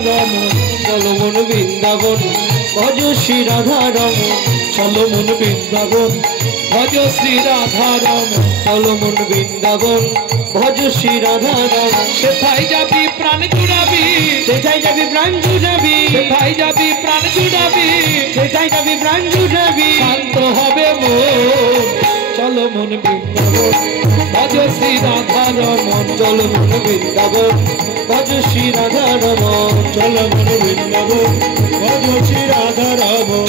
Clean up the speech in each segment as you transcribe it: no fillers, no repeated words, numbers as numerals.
রমন চলো মন বৃন্দাবন ভজ শ্রী রাধা রমন চলো মন বৃন্দাবন ভজ শ্রী রাধা রমন চলো মন বৃন্দাবন ভজ শ্রী রাধা রমন সেথায় যাবি প্রাণ জুড়াবি সেথায় যাবি প্রাণ জুড়াবি সেথায় যাবি প্রাণ জুড়াবি সেথায় যাবি প্রাণ জুড়াবি শান্ত হবে মন চলো মন বৃন্দাবন ভজ শ্রী রাধা রমন চলো মন বৃন্দাবন ভজ শ্রী রাধা রমন চলো মন বৃন্দাবন ভজ শ্রী রাধা রমন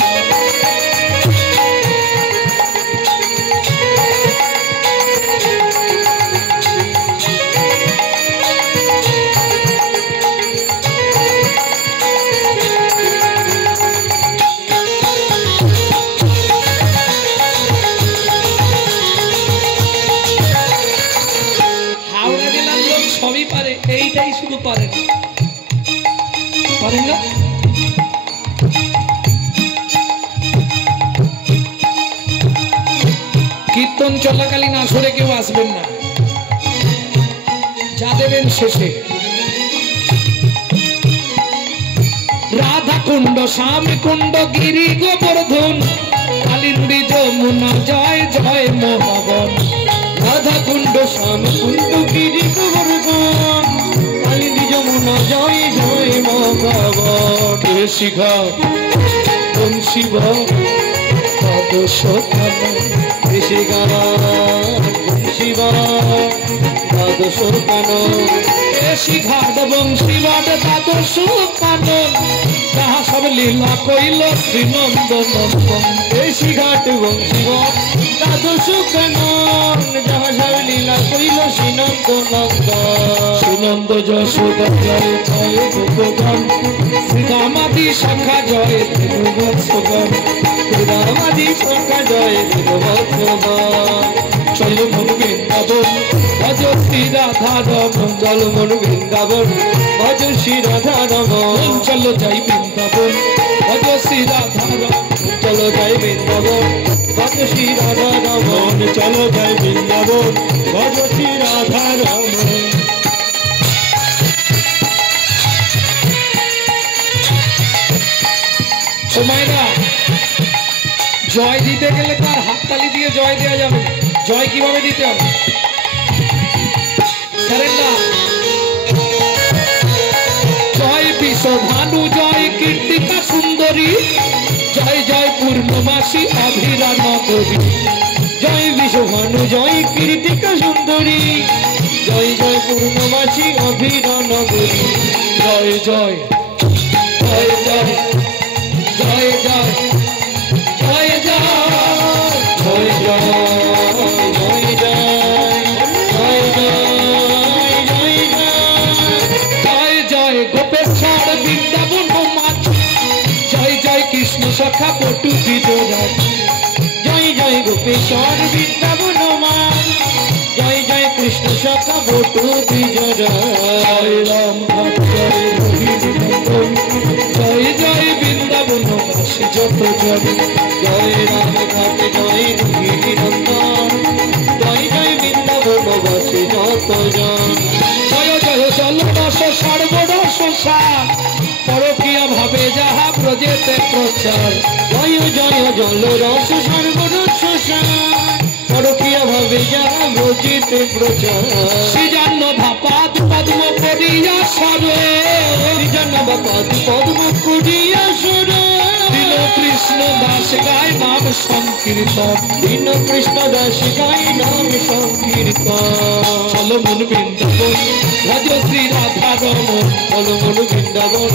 সবই পারে এইটাই শুধু পারেন পারেন না কীর্তন চলাকালীন আসরে কেউ আসবেন না যা দেবেন শেষে রাধা কুণ্ড স্বামী কুণ্ড গিরি গোবর্ধন কালিন্দী যমুনা জয় জয় মহাবন রাধা কুণ্ড শ্যাম কুণ্ড গিরি গোবর্ধন কালিন্দী যমুনা জয় জয় মহাবন শিখা শিব দ্বাদশ শিখা শিব দ্বাদশ কানন শিখাট বংশীবাদ দ্বাদশ কানন যাহা সব লীলা কইল শ্রীনন্দ নন্দন শিখাট বংশীবাদ দ্বাদশ কানন যাহা সব লীলা কইল শ্রীনন্দ নন্দন শ্রীনন্দ যশোদা জয় জয় গোপগণ শ্রীরামাদি শাখা জয় তিরুবৎসগণ শ্রীরামাদি শাখা জয় তিরুবৎসগণ চলো মন বৃন্দাবন ভজ শ্রী রাধা রমন চলো মন বৃন্দাবন ভজ শ্রী রাধা রমন চলো যাই বৃন্দাবন ভজ শ্রী রাধা রমন চলো যাই বৃন্দাবন ভজ শ্রী রাধা রমন চলো যাই বৃন্দাবন ভজ শ্রী রাধা রমন মায়েরা জয় দিতে গেলে তার হাততালি দিয়ে জয় দেওয়া যাবে জয় কিভাবে দিতে হবে জয় বিষধানু জয় কীর্তিকা সুন্দরী জয় জয় পূর্ণমাসী অভিরা নগরী জয় বিষভানু জয় কীর্তিকা সুন্দরী জয় জয় পূর্ণমাসী অভিরা নগরী জয় জয় জয় জয় জয় জয় জয় জয় জয় জয় জয় জয় জয় জয় গোপেশ্বর বৃন্দাবন মাছ জয় জয় কৃষ্ণ সখা পটু বিজরাজ জয় জয় গোপেশ্বর বৃন্দাবন মাছ জয় জয় কৃষ্ণ সখা পটু বিজরাজ রাম জয় মোহিনী নন্দন জয় জয় বৃন্দাবন বাসী যত জন জয় রাম ঘাট জয় মোহিনী নন্দন জয় জয় বৃন্দাবন বাসী যত জন জয় জয় জলরস সর্বরস সার পরকীয়া ভাবে যাহা ব্রজেতে প্রচার জয় জয় জলরস সর্বরস সার পরকীয়া ভাবে যাহা ব্রজেতে প্রচার শ্রীজান্ন ভাপাদ পদ্ম করিয়া সরে শ্রীজান্ন ভাপাদ পদ্ম করিয়া সরে দীন কৃষ্ণ দাস গায় নাম সংকীর্তন দীন কৃষ্ণ দাস গায় নাম সংকীর্তন চলো মন বৃন্দাবন ভজ শ্রী রাধা রমন চলো মন বৃন্দাবন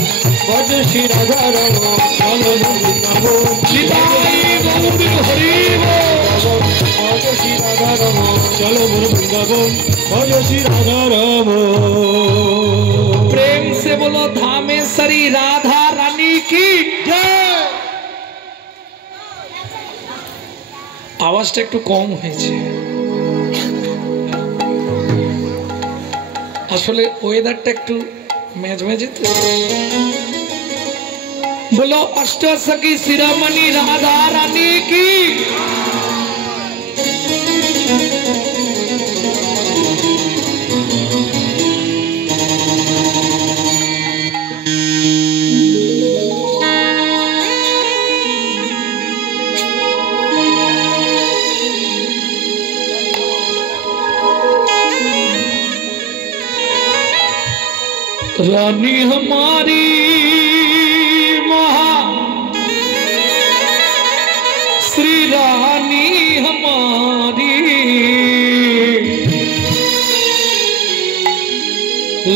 ভজ শ্রী রাধা রমন চলো মন বৃন্দাবন নিতাই গৌর হরি বল ভজ শ্রী রাধা রমন চলো মন বৃন্দাবন ভজ শ্রী রাধা রমন प्रेम से बोलो धामेश्वरी राधा रानी की जय आवाजটা একটু কম হয়েছে আসলে ওয়েদারটা একটু মেজমেজে তো बोलो अष्टसखी शिरोमणि राधा रानी की रानी हमारी महा श्री रानी हमारी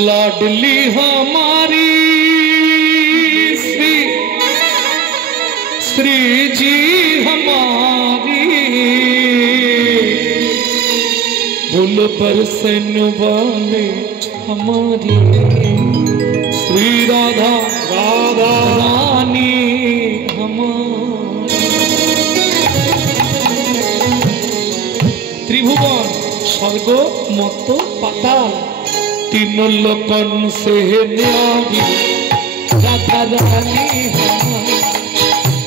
लाडली हमारी श्री जी हमारी फूल बरसन वाले हमारी श्री राधा राधा रानी हमारी। त्रिभुवन स्वर्ग मत पाताल तीन लोकन से न्यारी राधा रानी हमारी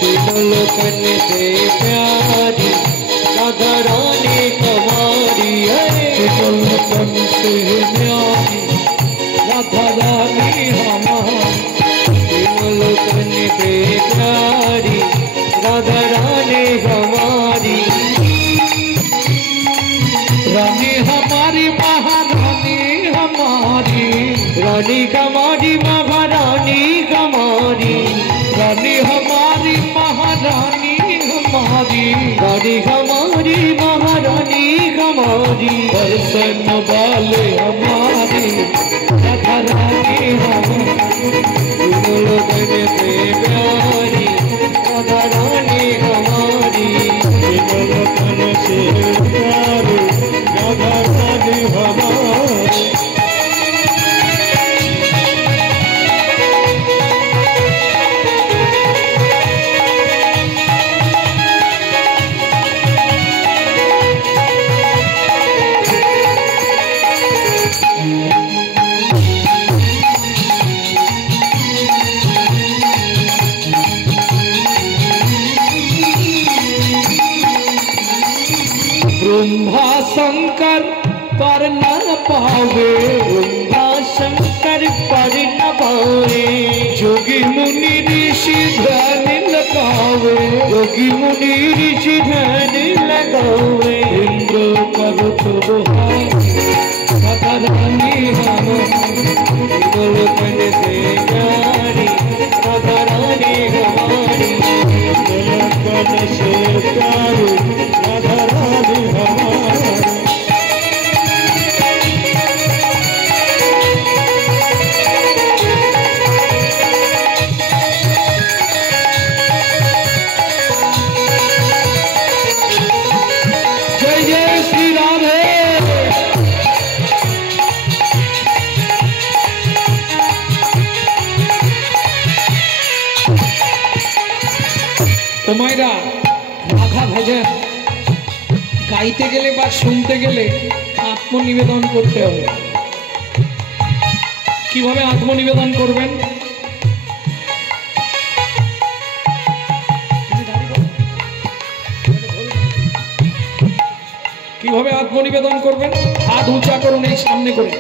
तीन लोकन से प्यारी राधा रानी हमारी तीन लोकन से न्यारी राधा रानी हमारी तीन लोकन से प्यारी राधा रानी हमारी रानी हमारी महारानी हमारी रानी हमारी महारानी हमारी रानी हमारी महारानी हमारी रानी हमारी महारानी हमारी दर्शन वाले हमारी राधा रानी हमारी लोगन से प्यारी राधा रानी हमारी लोगन से प्यारी राधा रानी हमारी। ब्रह्मा शंकर पर न पावे ब्रह्मा शंकर पर न पावे जोगी मुनि ऋषि ध्यान लगावे जोगी मुनि ऋषि ध्यान लगावे इंद्र पर्वत बुहाई राधा रानी हमारी लोकन से प्यारी राधा रानी हमारी लोकन से प्यारी राधा रानी हमारी। जय जय श्री राधे। তোমায়রা রাধা ভজন গাইতে গেলে বা শুনতে গেলে আত্মনিবেদন করতে হবে। কিভাবে আত্মনিবেদন করবেন? কিভাবে আত্মনিবেদন করবেন? হাত উঁচা করুন এই সামনে করে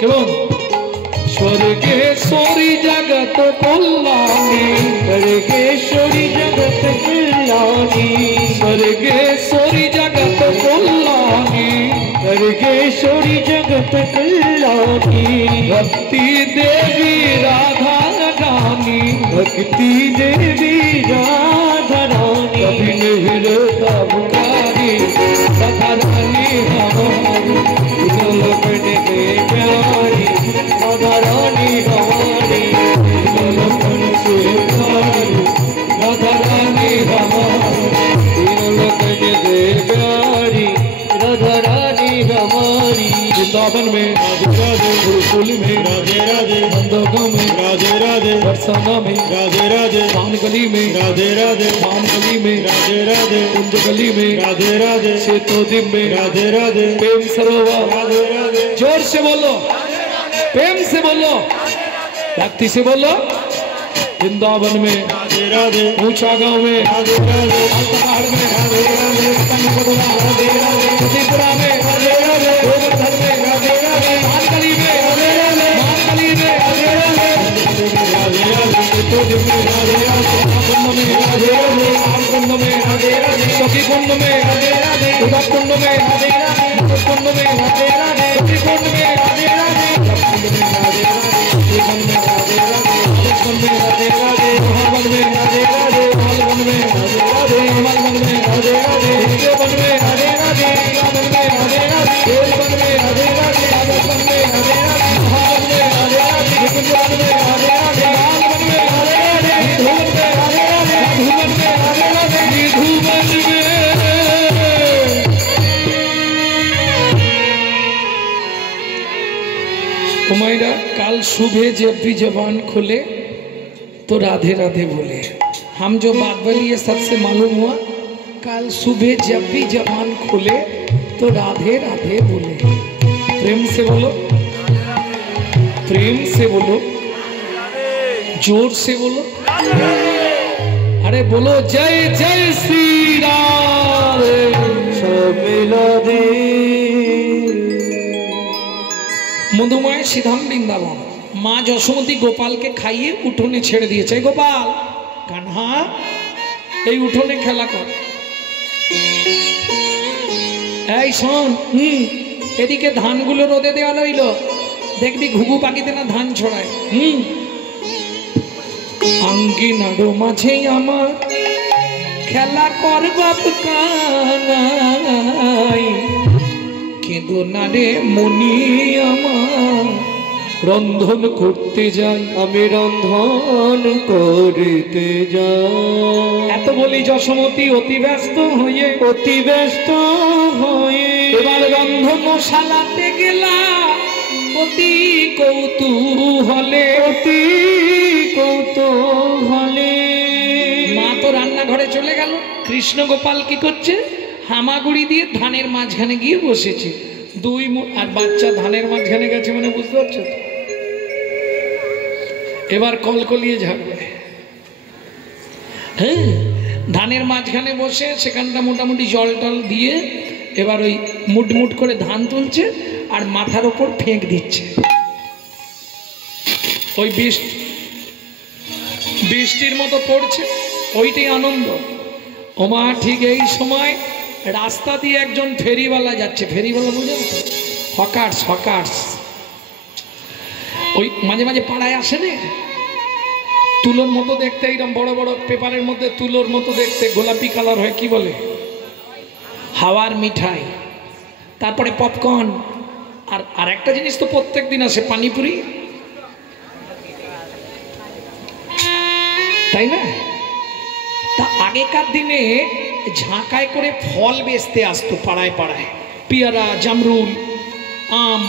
কেমন स्वर्गेश्वरी जगत कल्याणी स्वर्गेश्वरी जगत कल्याणी स्वर्गेश्वरी जगत कल्याणी स्वर्गेश्वरी जगत कल्याणी भक्ति देवी राधा रानी भक्ति देवी राधा रानी कभी नहीं रहता पुकारी राधा रानी हमारी लोकन से प्यारी राधा रानी हमारी लोकन से प्यारी राधा रानी हमारी लोकन से प्यारी राधा रानी हमारी। वृंदावन में राधे राधे गुरुकुल में राधे राधे नंदगांव में राधे राधे बरसाना में राधे राधे पान गली में राधे राधे पान गली में राधे राधे कुंज गली में राधे राधे सेतोदिम में राधे राधे प्रेम सरोवर राधे राधे जोर से बोलो प्रेम से बोलो भक्ति से बोलो। वृंदावन में राधे राधे ऊंचा गांव में राधे राधे पहाड़ में राधे राधे राधे राधे मधेपुरा में राधे राधे गोवर्धन में राधे राधे मानगली में राधे राधे मानगली में राधे राधे राधे राधे कुंज में राधे राधे कुंभ में राधे राधे कुंभ में राधे राधे सखी कुंड में राधे राधे उदक कुंड में राधे राधे कुंड में राधे राधे उमैरा कल सुबह जब भी जबान खुले तो राधे राधे बोले। हम जो बात बोली ये सबसे मालूम हुआ, कल सुबह जब भी जबान खुले तो राधे राधे बोले। प्रेम से बोलो, प्रेम से बोलो, जोर से बोलो, अरे बोलो जय जय श्री राम। मधुमय श्रीधाम वृंदावन माँ যশোমতী গোপালকে খাইয়ে উঠোনে ছেড়ে দিয়েছে। গোপাল কাन्हा এই উঠোনে খেলা কর। এই শোন, এদিকে ধানগুলো রোদে দেওয়া রইল, দেখবি ঘুঘু পাখিতে না ধান ছড়ায়। আঙ্গিনারো মাঝে আমার খেলা কর বাপ কানাই, কেঁদো না রে মনি আমার রন্ধন করতে যাই, আমি রন্ধন করতে যাই। এত বলি যশোমতী অতি ব্যস্ত হয়ে এবার রন্ধনশালাতে গেলা অতি কৌতূহলে, মা তো রান্নাঘরে চলে গেল, কৃষ্ণ গোপাল কি করছে, হামাগুড়ি দিয়ে ধানের মাঝখানে গিয়ে বসেছে। আর বাচ্চা ধানের মাঝখানে গেছে মানে বুঝতে পারছো তো। এবার কলকলিয়ে ঝাড়বে। হ্যাঁ, ধানের মাঝখানে বসে সেখানটা মোটামুটি জল টল দিয়ে এবার ওই মুটমুট করে ধান তুলছে আর মাথার ওপর ফেঁক দিচ্ছে। ওই বৃষ্টির মতো পড়ছে, ওইটাই আনন্দ। ওমা ঠিক এই সময় রাস্তা দিয়ে একজন ফেরিওয়ালা যাচ্ছে। ফেরিওয়ালা বুঝেন তো, হকার্স। ওই মাঝে মাঝে পাড়ায় আসে না, তুলোর মতো দেখতে, এইরকম বড় বড় পেপারের মধ্যে তুলোর মতো দেখতে, গোলাপি কালার হয়, কি বলে, হাওয়ার মিঠাই, তারপরে পপকর্ন, আর একটা জিনিস তো প্রত্যেক দিন আসে, পানিপুরি, তাই না? তা আগেকার দিনে ঝাঁকায় করে ফল বেচতে আসতো পাড়ায় পাড়ায়, পেয়ারা, জামরুল, আম।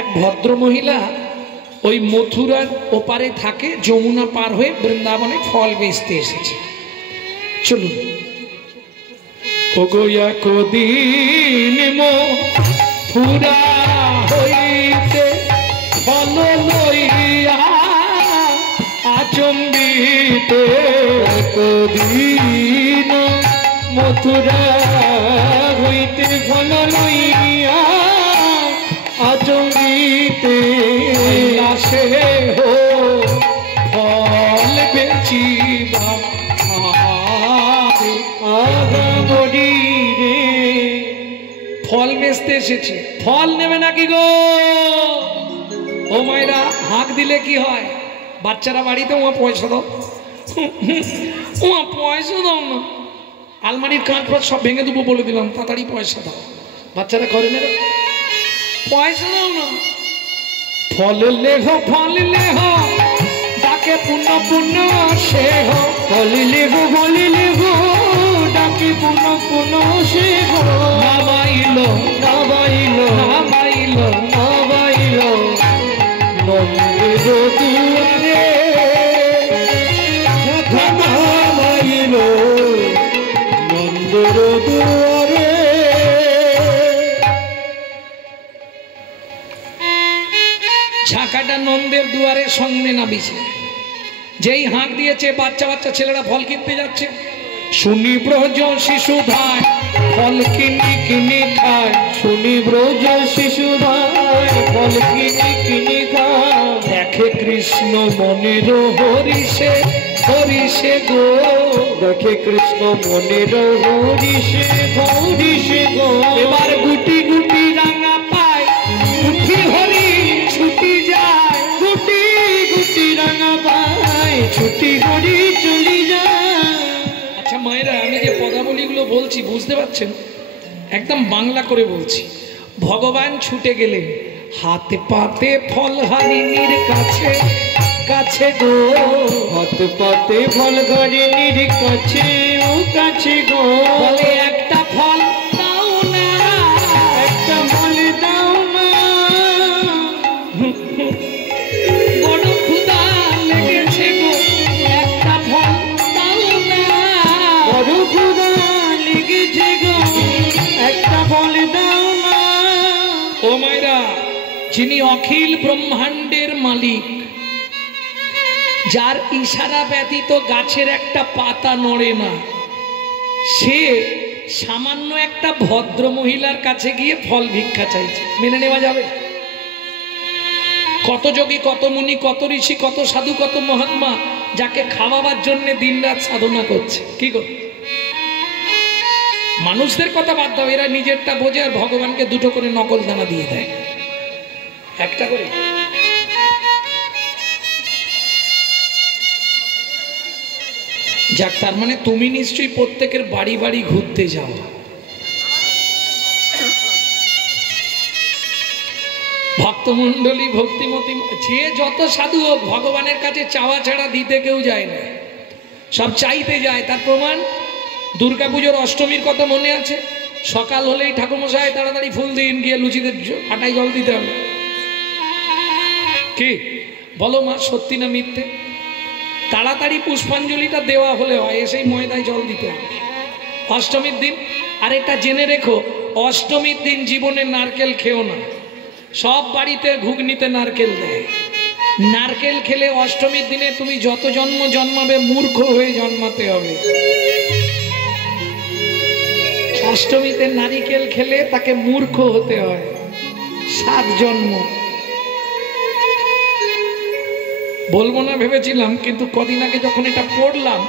এক ভদ্র মহিলা ওই মথুরার ওপারে থাকে, যমুনা পার হয়ে বৃন্দাবনে ফল বেচতে এসেছে। চলুন। ওগোয়া কদিন মথুরা হইতে ফল লইয়া আচম্বিতে, কদিন মথুরা হইতে ফল লইয়া আচম্বিতে, আসে হো ফল বেচিবা রে। ফল বেচতে এসেছে, ফল নেবে নাকি গো? ও মায়েরা, হাঁক দিলে কি হয়? বাচ্চারা বাড়িতে ওমা পয়সা দাও, ওমা পয়সা দাও না, আলমারির কাঁচ ফাঁচ সব ভেঙে দেবো বলে দিলাম, তাড়াতাড়ি পয়সা দাও। বাচ্চারা করে না, পয়সা দাও না। ফল লেহ ডাকে পুণ্য পুণ্য সে হো, ফল লেহ ডাকে পুণ্য সে হো, নাবাইল নন্দের দুয়ারে, নাবাইল নন্দের দুয়ারে। ঝাঁকাটা নন্দের দুয়ারে সঙ্গে নামিছে। যেই হাঁক দিয়েছে, বাচ্চা বাচ্চা ছেলেরা ফল কিনতে যাচ্ছে। শুনি ব্রজ শিশু ভাই ফল কিনি খায়, শুনি ব্রজ শিশু ভাই ফল কিনি খায়, দেখে কৃষ্ণ মনের হরিষে গো, দেখে কৃষ্ণ মনের হরিষে গো। এবার গুটি গুটি রাঙা পায়, উঠি হরি ছুটি যায়, গুটি গুটি রাঙা পায়, ছুটি হরি চলি যায়। আচ্ছা মায়েরা, আমি যে পদাবলীগুলো বলছি বুঝতে পারছেন? একদম বাংলা করে বলছি। ভগবান ছুটে গেলেন হাতে পাতে ফল হারিনীর কাছে গো, হাতে পাতে ফল হারিনীর কাছে গো। বলে একটা ফল দাও না, একটা ফল দাও না, যিনি অখিল ব্রহ্মাণ্ডের মালিক, যার ইশারা ব্যতীত গাছের একটা পাতা নড়ে না, সে সামান্য একটা ভদ্র মহিলার কাছে গিয়ে ফল ভিক্ষা চাইছে, মেনে নেওয়া যাবে? কত যোগী, কত মুনি, কত ঋষি, কত সাধু, কত মহাত্মা যাকে খাওয়াবার জন্য দিনরাত সাধনা করছে, কি করে? মানুষদের কথা বাদ দাও, এরা নিজেরটা বোঝে আর ভগবানকে দুটো করে নকল দানা দিয়ে দেয়, একটা করে। যাক, তার মানে তুমি নিশ্চয়ই প্রত্যেকের বাড়ি বাড়ি ঘুরতে যাও। ভক্তমণ্ডলী, ভক্তিমতী, যে যত সাধু হোক, ভগবানের কাছে চাওয়া ছাড়া দিতে কেউ যায় না, সব চাইতে যায়। তার প্রমাণ দুর্গাপুজোর অষ্টমীর কথা মনে আছে? সকাল হলেই ঠাকুরমশাই তাড়াতাড়ি ফুল দিন, গিয়ে লুচিতে আটায় জল দিতে হবে। কি বলো মা, সত্যি না মিথ্যে? তাড়াতাড়ি পুষ্পাঞ্জলিটা দেওয়া হলে হয়, এসেই ময়দায় জল দিতে হবে অষ্টমীর দিন। আর এটা জেনে রেখো, অষ্টমীর দিন জীবনে নারকেল খেও না। সব বাড়িতে ঘুগনিতে নারকেল দেয়, নারকেল খেলে অষ্টমীর দিনে তুমি যত জন্ম জন্মাবে মূর্খ হয়ে জন্মাতে হবে। অষ্টমীতে নারিকেল খেলে তাকে মূর্খ হতে হয়, 7 জন্ম। বলবো না ভেবেছিলাম, কিন্তু কদিন আগে যখন এটা পড়লাম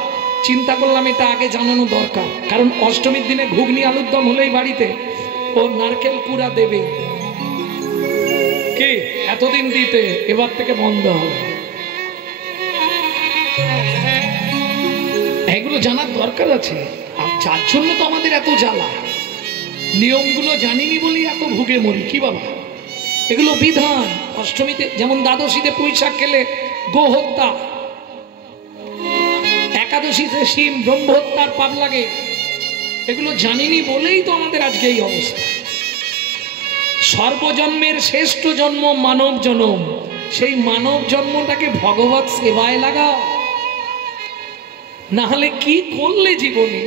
চিন্তা করলাম এটা আগে জানানো দরকার। কারণ অষ্টমীর দিনে ঘুগনি আলুর দম হলেই বাড়িতে ও নারকেল কুড়া দেবে, কি এতদিন দিতে, এবার থেকে বন্ধ হবে। এগুলো জানার দরকার আছে, আর যার জন্য তো আমাদের এত জ্বালা। নিয়মগুলো জানিনি বলি এত ভুগে মরি, কি বাবা? এগুলো বিধান। অষ্টমীতে যেমন দ্বাদশীতে পুঁই শাক খেলে গো হত্যা, একাদশীতে শিম ব্রহ্ম হত্যার পাপ লাগে। এগুলো জানিনি বলেই তো আমাদের আজকে এই অবস্থা। সর্বজন্মের শ্রেষ্ঠ জন্ম মানব জন্ম, সেই মানব জন্মটাকে ভগবত সেবায় লাগাও, না হলে কি করলে জীবনে?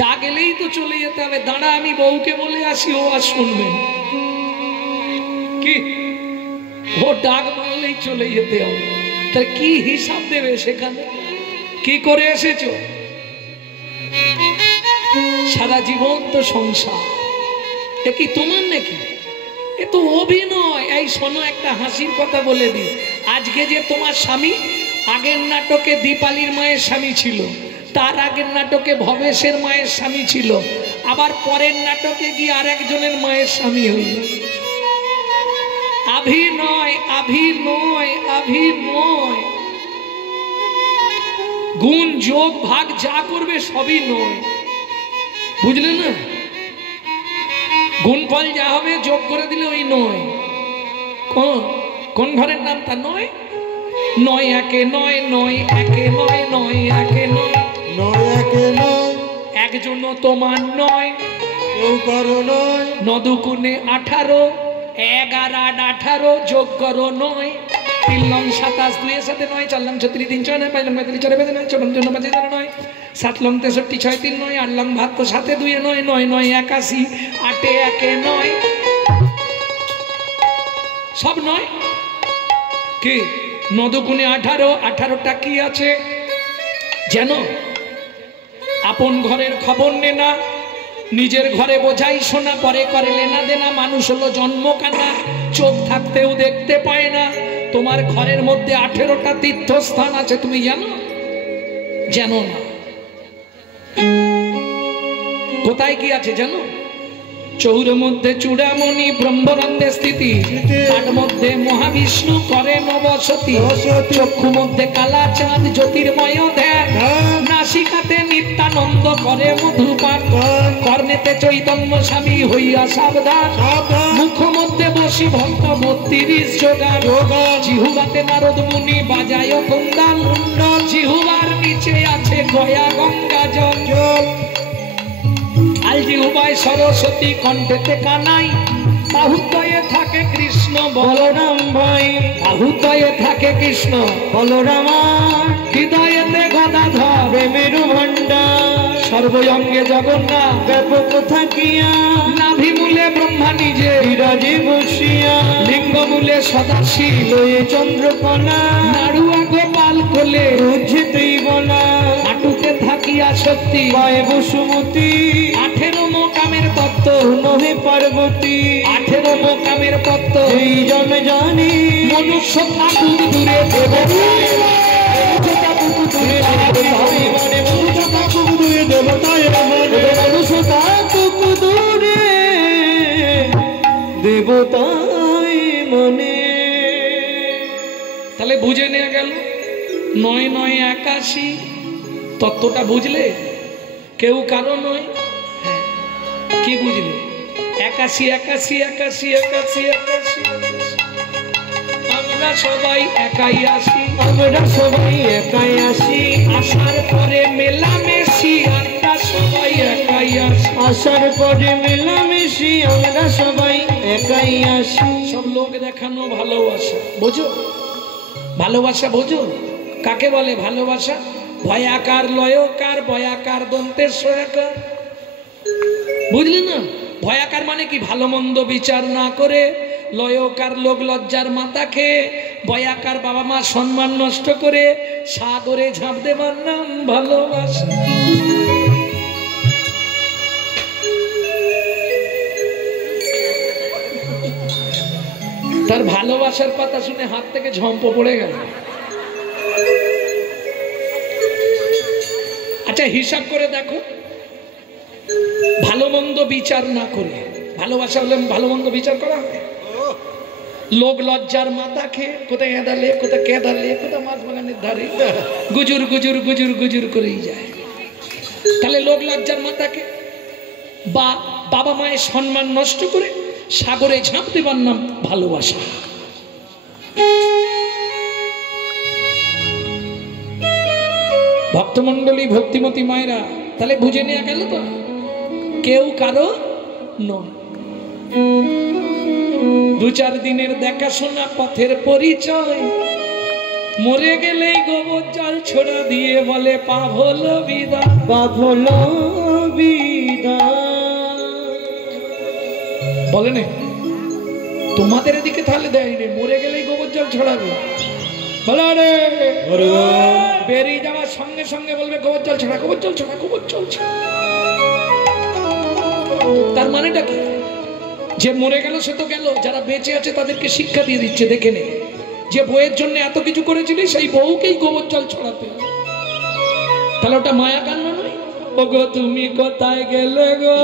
ডাক এলেই তো চলে যেতে হবে, দাঁড়া আমি বউকে বলে আসি, ও আর শুনবেন কি? ও ডাক মারলেই চলে যেতে হবে। তার কি হিসাব দেবে সেখানে? কি করে এসেছো? সারা জীবন তো সংসার, এ কি তোমার নাকি? এ তো অভিনয়। এই শোনো, একটা হাসির কথা বলে দিই। আজকে যে তোমার স্বামী, আগের নাটকে দীপালির মায়ের স্বামী ছিল, তার আগের নাটকে ভবেশের মায়ের স্বামী ছিল, আবার পরের নাটকে গিয়ে আরেকজনের মায়ের স্বামী হইল। অভিনয়, অভিনয়, অভিনয়। গুণ যোগ ভাগ যা করবে সবই নয়, বুঝলে না? গুণ ফল যা হবে যোগ করে দিলে ওই নয়। কোন ঘরের নাম তা নয়? নয় একে নয়, নয় একে নয়, নয় একে নয়, নয় একে নয়। একজন তোমার নয়, কেউ করো নয়। নদুকুনে 18, 11 8 18 যোগ করো নয়। 3 লং 27, 2 এর সাথে 9, 4 লং 36, 3 6 9, 5 লং 35 4 বেঁধে 9, 6 লং 5 9, 7 লং 63 6 3 9, 8 লং 72 7 2 9, 9 9 81, 8 1 9, সব নয়। কি নদকুনে 18, 18টা কি আছে যেন? আপন ঘরের খবর নে না, নিজের ঘরে বোঝাই শোনা, পরে করে লেনা দেনা। মানুষ হলো জন্ম কানা, চোখ থাকতেও দেখতে পায় না। তোমার ঘরের মধ্যে 18টা তীর্থস্থান আছে, তুমি জানো? জানো না? কোথায় কি আছে জানো? চৌর মধ্যে চূড়ামণি ব্রহ্মানন্দে স্থিতি, তার মধ্যে মহাবিষ্ণু করে নবসতী। চক্ষু মধ্যে কালা চাঁদ জ্যোতির্ময় ধ্যান, নাসিকাতে নিত্যানন্দ করে মধুপান। কর্ণেতে চৈতন্য স্বামী হইয়া সাবধান, মুখ মধ্যে বসি ভক্ত 32 যোগান। জিহুবাতে নারদ মুনি বাজায় কুন্দল, জিহুবার নিচে আছে গয়া গঙ্গা জল। আলজিহুবায় সরস্বতী, কণ্ঠেতে কানাই, বাহুদ্বয়ে থাকে কৃষ্ণ বলরাম ভাই। বাহুদ্বয়ে থাকে কৃষ্ণ বলরাম, হৃদয়েতে গদাধর মেরু ভণ্ডার। সর্বঙ্গে জগন্নাথ ব্যাপক থাকিয়া, নাভিমূলে ব্রহ্ম ব্রহ্মা নিজে বিরাজে বসিয়া লিঙ্গমূলে সদাশিব লয়ে চন্দ্রকলা নাড়ুয়া গোপাল কোলে বুঝতেই বলা হাঁটুতে থাকিয়া শক্তি পায় বসুমতী 18 মোকামের তত্ত্ব নহে পার্বতী 18 মোকামের তত্ত্ব এই জন জানি মনুষ্য ঠাকুর দূরে দেবতায় মনে। তাহলে বুঝে নেওয়া গেল 9 9 81 তত্ত্বটা বুঝলে কেউ কারো নয়। হ্যাঁ কি বুঝলে 81 81 81 81 81 আমরা সবাই একাই আসি আমরা সবাই একাই আসি আসার পরে মেলামেশি আমরা সবাই একাই আসি আসার পরে মেলামেশি আমরা সবাই একাই আসি। সব লোক দেখানো ভালোবাসা বোঝো ভালোবাসা বোঝো কাকে বলে ভালোবাসা ভয়াকার লয়কার ভয়াকার দন্তের সয়াকার বুঝলি না ভয়াকার মানে কি ভালো মন্দ বিচার না করে লয়কার লোক লজ্জার মাথা খেয়ে ভয়াকার বাবা মা সম্মান নষ্ট করে সাগরে ঝাঁপ দেবার নাম ভালোবাসা। তার ভালোবাসার কথা শুনে হাত থেকে ঝম্প পড়ে গেল। আচ্ছা হিসাব করে দেখো ভালো মন্দ বিচার না করে ভালোবাসা হলে ভালো মন্দ বিচার করা হবে লোক লজ্জার মাথা খেয়ে কোথায় এদালে কোথায় কেদালে কোথায় মাছ বাগানের ধারে গুজুর গুজুর গুজুর গুজুর করেই যায়। তাহলে লোক লজ্জার মাথাকে বা বাবা মায়ের সম্মান নষ্ট করে সাগরে ঝাঁপ দেবার নাম ভালোবাসা। ভক্তমন্ডলী ভক্তিমতী মায়েরা তাহলে বুঝে নেওয়া গেল তো কেউ কারো নয়। 2-4 দিনের দেখাশোনা পথের পরিচয় মরে গেলেই গোবর জল ছোড়া দিয়ে বলে পাপ হলো বিদায় পাপ হলো বিদায় বলে না তোমাদের এদিকে তাহলে দেয়নি মরে গেলেই গোবর জল ছড়াবে বলো রে বেরিয়ে যাওয়ার সঙ্গে সঙ্গে বলবে গোবর জল ছড়া গোবর জল ছড়া গোবর জল ছড়া। তার মানেটা কি যে মরে গেল সে তো গেল যারা বেঁচে আছে তাদেরকে শিক্ষা দিয়ে দিচ্ছে দেখে নে যে বউয়ের জন্য এত কিছু করেছিলি সেই বউকেই গোবর জল ছড়াতে তাহলে ওটা মায়া কান্না নয়। ও গো তুমি কোথায় গেলে গো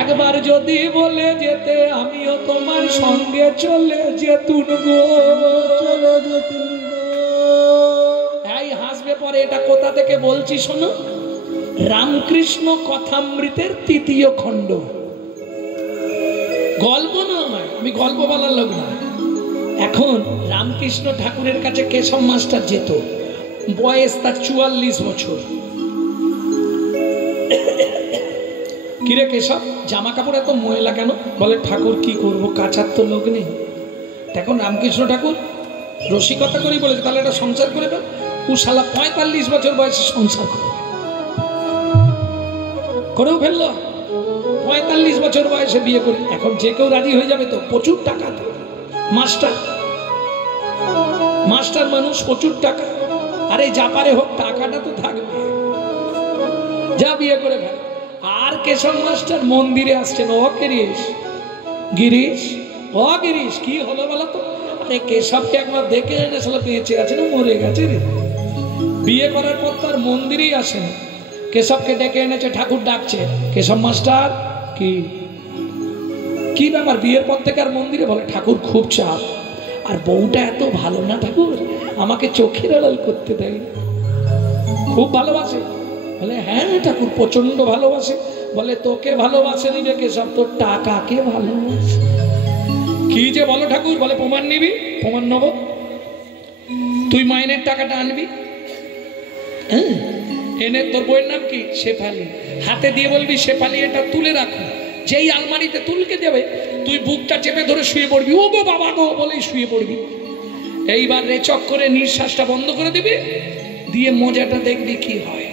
একবার যদি বলে যেতে আমিও তোমার সঙ্গে চলে যেতুন গো চলে যেতুন এই হাসবে পরে এটা কোথা থেকে বলছি শোনো রামকৃষ্ণ কথামৃতের 3য় খণ্ড গল্প নয় আমি গল্প বলার লোক না। এখন রামকৃষ্ণ ঠাকুরের কাছে কেশব মাস্টার যেত বয়স তার 44 বছর। কিরে কেশব জামা কাপড় এত ময়লা কেন বলে ঠাকুর কি করব কাচার তো লোক নেই। এখন রামকৃষ্ণ ঠাকুর রসিকতা করেই বলেছে তাহলে এটা সংসার করে ফেল ও শালা 45 বছর বয়সে সংসার করেও ফেললো 45 বছর বয়সে বিয়ে করে। এখন যে কেউ রাজি হয়ে যাবে তো প্রচুর টাকা তো মাস্টার মাস্টার মানুষ প্রচুর টাকা আরে যা পারে হোক টাকাটা তো থাকবে যা বিয়ে করে ফেল। আর কেশব মাস্টার মন্দিরে আসছেন ও গিরিশ গিরিশ ও গিরিশ কি হলো বলো তো আরে কেশবকে একবার দেখে এনে সালা বেঁচে আছে না মরে গেছে রে। বিয়ে করার পর তার মন্দিরেই আসেন কেশবকে ডেকে এনেছে ঠাকুর ডাকছে কেশব মাস্টার কি কি ব্যাপার বিয়ের পর থেকে আর মন্দিরে বলে ঠাকুর খুব চাপ আর বউটা এত ভালো না ঠাকুর আমাকে চোখের আড়াল করতে দেয় খুব ভালোবাসে বলে হ্যাঁ ঠাকুর প্রচন্ড ভালোবাসে বলে তোকে ভালোবাসেনি রে কেশব তোর টাকাকে ভালোবাসে। কি যে বলো ঠাকুর বলে প্রমাণ নিবি প্রমাণ নেব তুই মাইনের টাকাটা আনবি হ্যাঁ এনে তোর বইয়ের নাম কি শেফালি হাতে দিয়ে বলবি শেফালি এটা তুলে রাখো যেই আলমারিতে তুলকে দেবে তুই বুকটা চেপে ধরে শুয়ে পড়বি ও গো বাবা গো বলেই শুয়ে পড়বি। এইবার রেচক করে নিঃশ্বাসটা বন্ধ করে দিবি দিয়ে মজাটা দেখবি কি হয়।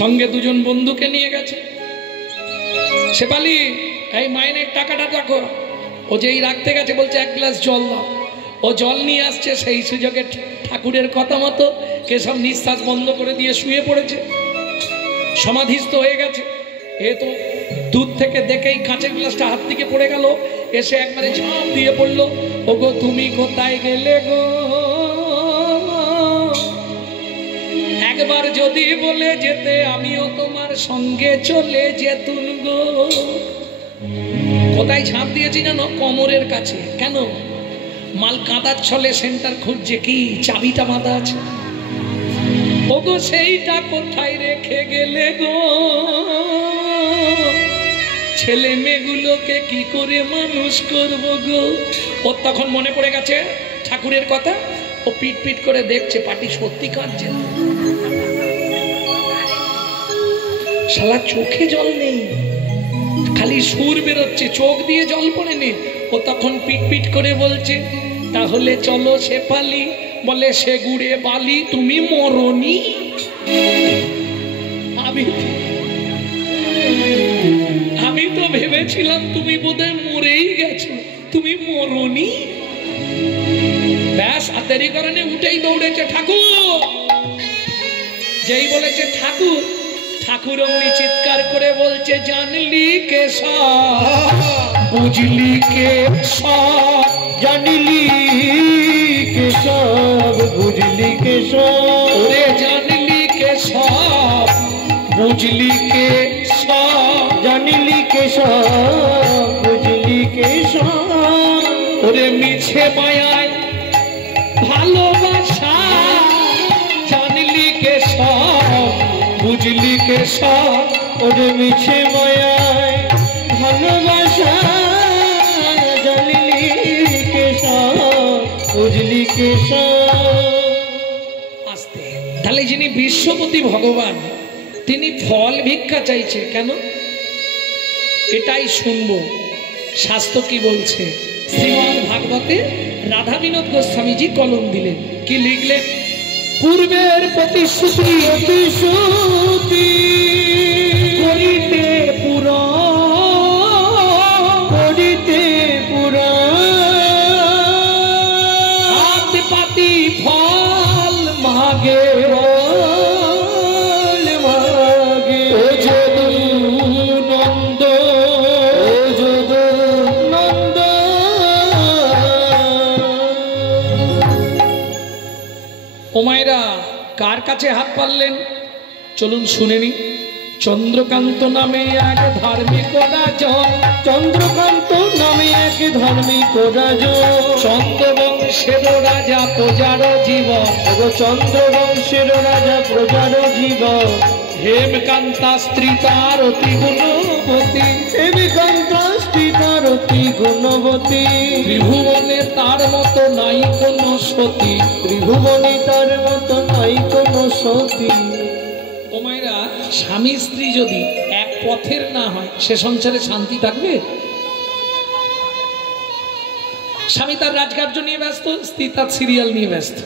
সঙ্গে দুজন বন্ধুকে নিয়ে গেছে। শেফালি, এই মাইনের টাকাটা দেখো। ও যেই রাখতে গেছে বলছে এক গ্লাস জল দাও। ও জল নিয়ে আসছে, সেই সুযোগে ঠাকুরের কথা মতো কেশব নিঃশ্বাস বন্ধ করে দিয়ে শুয়ে পড়েছে, সমাধিস্থ হয়ে গেছে। এ তো দুধ থেকে দেখেই কাঁচের গ্লাসটা হাত থেকে পড়ে গেল, এসে একবারে ঝাঁপ দিয়ে পড়লো। ও গো তুমি কোথায় গেলে গো, একবার যদি বলে যেতে আমিও তোমার সঙ্গে চলে যেতুন গো। কোথায় ঝাঁপ দিয়েছি জানো? কোমরের কাছে। কেন? মাল কাঁদার ছলে সেন্টার খুঁজছে, কি চাবিটা বাঁধা আছে। ও গো সেইটা কোথায় রেখে গেলে গো, ছেলে মেয়েগুলোকে কি করে মানুষ করবো গো। ও তখন মনে পড়ে গেছে ঠাকুরের কথা। ও পিট পিট করে দেখছে পাটি সত্যি কাঁদছে, শালা চোখে জল নেই, খালি সুর বেরোচ্ছে, চোখ দিয়ে জল পড়ে নেই। ও তখন পিট পিট করে বলছে তাহলে চলো শেফালি, বলে সে গুড়ে বালি তুমি মরনি। আমি তো ভেবেছিলাম তুমি বোধহয় মরেই গেছো, তুমি মরনি। ব্যাস আতেরি কারণে উঠেই দৌড়েছে ঠাকুর। যেই বলেছে ঠাকুর, ঠাকুর অমনি চিৎকার করে বলছে জানলি কে সব, বুঝলি কে সব, জানলি কে সব, বুঝলি কে সব। ওরে জানলি কে সব, বুঝলি কে সব, জানলি কে সব, বুঝলি কে সব। ওরে মিছে মায়ায় ভালোবাসা, জানলি কে সব, বুঝলি কে সব। ওরে মিছে মায়ায় ভালোবাসা, জানলি কে সব, বুঝলি কে সব। আস্তে। তাহলে যিনি বিশ্বপতি ভগবান, তিনি ফল ভিক্ষা চাইছে কেন? এটাই শুনবো শাস্ত্র কি বলছে। শ্রীমদ্ ভাগবতে রাধা বিনোদ গোস্বামীজি কলম দিলেন, কি লিখলেন? পূর্বের প্রতিশ্রুতি প্রতিশ্রুতি করিতে পূরণ, করিতে পুরাণ, হাত পাতি ফল মাগে, ফল মাগে। ও যদু নন্দ, ও যদু নন্দ। ও মায়েরা কার কাছে হাত পারলেন চলুন শুনে নি। চন্দ্রকান্ত নামে এক ধার্মিক রাজন, চন্দ্রকান্ত নামে এক ধার্মিক রাজন, চন্দ্রবংশের রাজা প্রজার জীবন, চন্দ্রবংশের রাজা প্রজার জীবন। হেমকান্তা স্ত্রী তার অতি গুণবতী, হেমকান্তা স্ত্রী তার অতি গুণবতী, ত্রিভুবনে তার মতো নাই কোনো সতী, ত্রিভুবনে তার মতো নাই কোনো সতী। ও মায়েরা, স্বামী স্ত্রী যদি এক পথের না হয় সে সংসারে শান্তি থাকবে? স্বামী তার রাজকার্য নিয়ে ব্যস্ত, স্ত্রী তার সিরিয়াল নিয়ে ব্যস্ত,